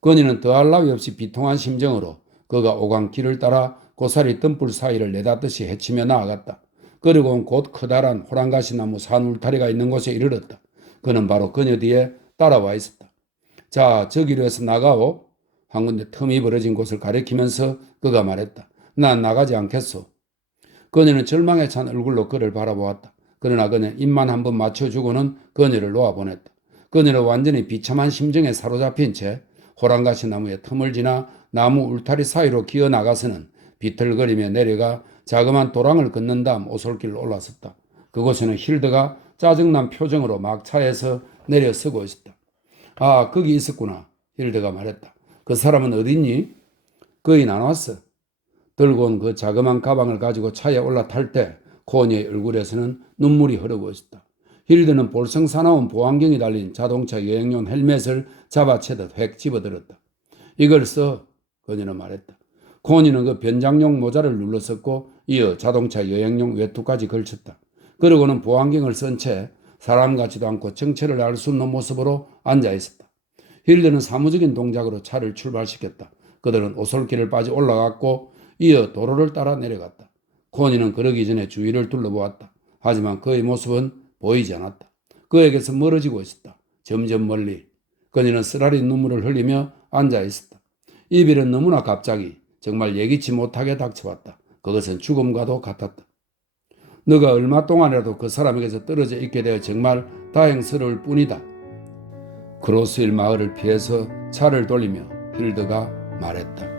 그녀는 더할 나위 없이 비통한 심정으로 그가 오간 길을 따라 고사리 덤불 사이를 내닫듯이 헤치며 나아갔다. 그리고는 곧 커다란 호랑가시나무 산 울타리가 있는 곳에 이르렀다. 그는 바로 그녀 뒤에 따라와 있었다. 자, 저기로 해서 나가오. 한 군데 틈이 벌어진 곳을 가리키면서 그가 말했다. 난 나가지 않겠소. 그녀는 절망에 찬 얼굴로 그를 바라보았다. 그러나 그는 입만 한번 맞춰주고는 그녀를 놓아보냈다. 그녀는 완전히 비참한 심정에 사로잡힌 채 호랑가시 나무의 틈을 지나 나무 울타리 사이로 기어나가서는 비틀거리며 내려가 자그만 도랑을 걷는 다음 오솔길로 올라섰다. 그곳에는 힐드가 짜증난 표정으로 막 차에서 내려서고 있었다. 아, 거기 있었구나. 힐드가 말했다. 그 사람은 어딨니? 거의 안 왔어. 들고 온 그 자그만 가방을 가지고 차에 올라탈 때 코니의 얼굴에서는 눈물이 흐르고 있었다. 힐드는 볼성 사나운 보안경이 달린 자동차 여행용 헬멧을 잡아채듯 획 집어들었다. 이걸 써. 그녀는 말했다. 코니는 그 변장용 모자를 눌러썼고 이어 자동차 여행용 외투까지 걸쳤다. 그러고는 보안경을 쓴 채 사람 같지도 않고 정체를 알 수 없는 모습으로 앉아 있었다. 힐드는 사무적인 동작으로 차를 출발시켰다. 그들은 오솔길을 빠져 올라갔고 이어 도로를 따라 내려갔다. 코니는 그러기 전에 주위를 둘러보았다. 하지만 그의 모습은 보이지 않았다. 그에게서 멀어지고 있었다. 점점 멀리. 그녀는 쓰라린 눈물을 흘리며 앉아 있었다. 이 일은 너무나 갑자기 정말 예기치 못하게 닥쳐왔다. 그것은 죽음과도 같았다. 너가 얼마 동안이라도 그 사람에게서 떨어져 있게 되어 정말 다행스러울 뿐이다. 크로스힐 마을을 피해서 차를 돌리며 힐드가 말했다.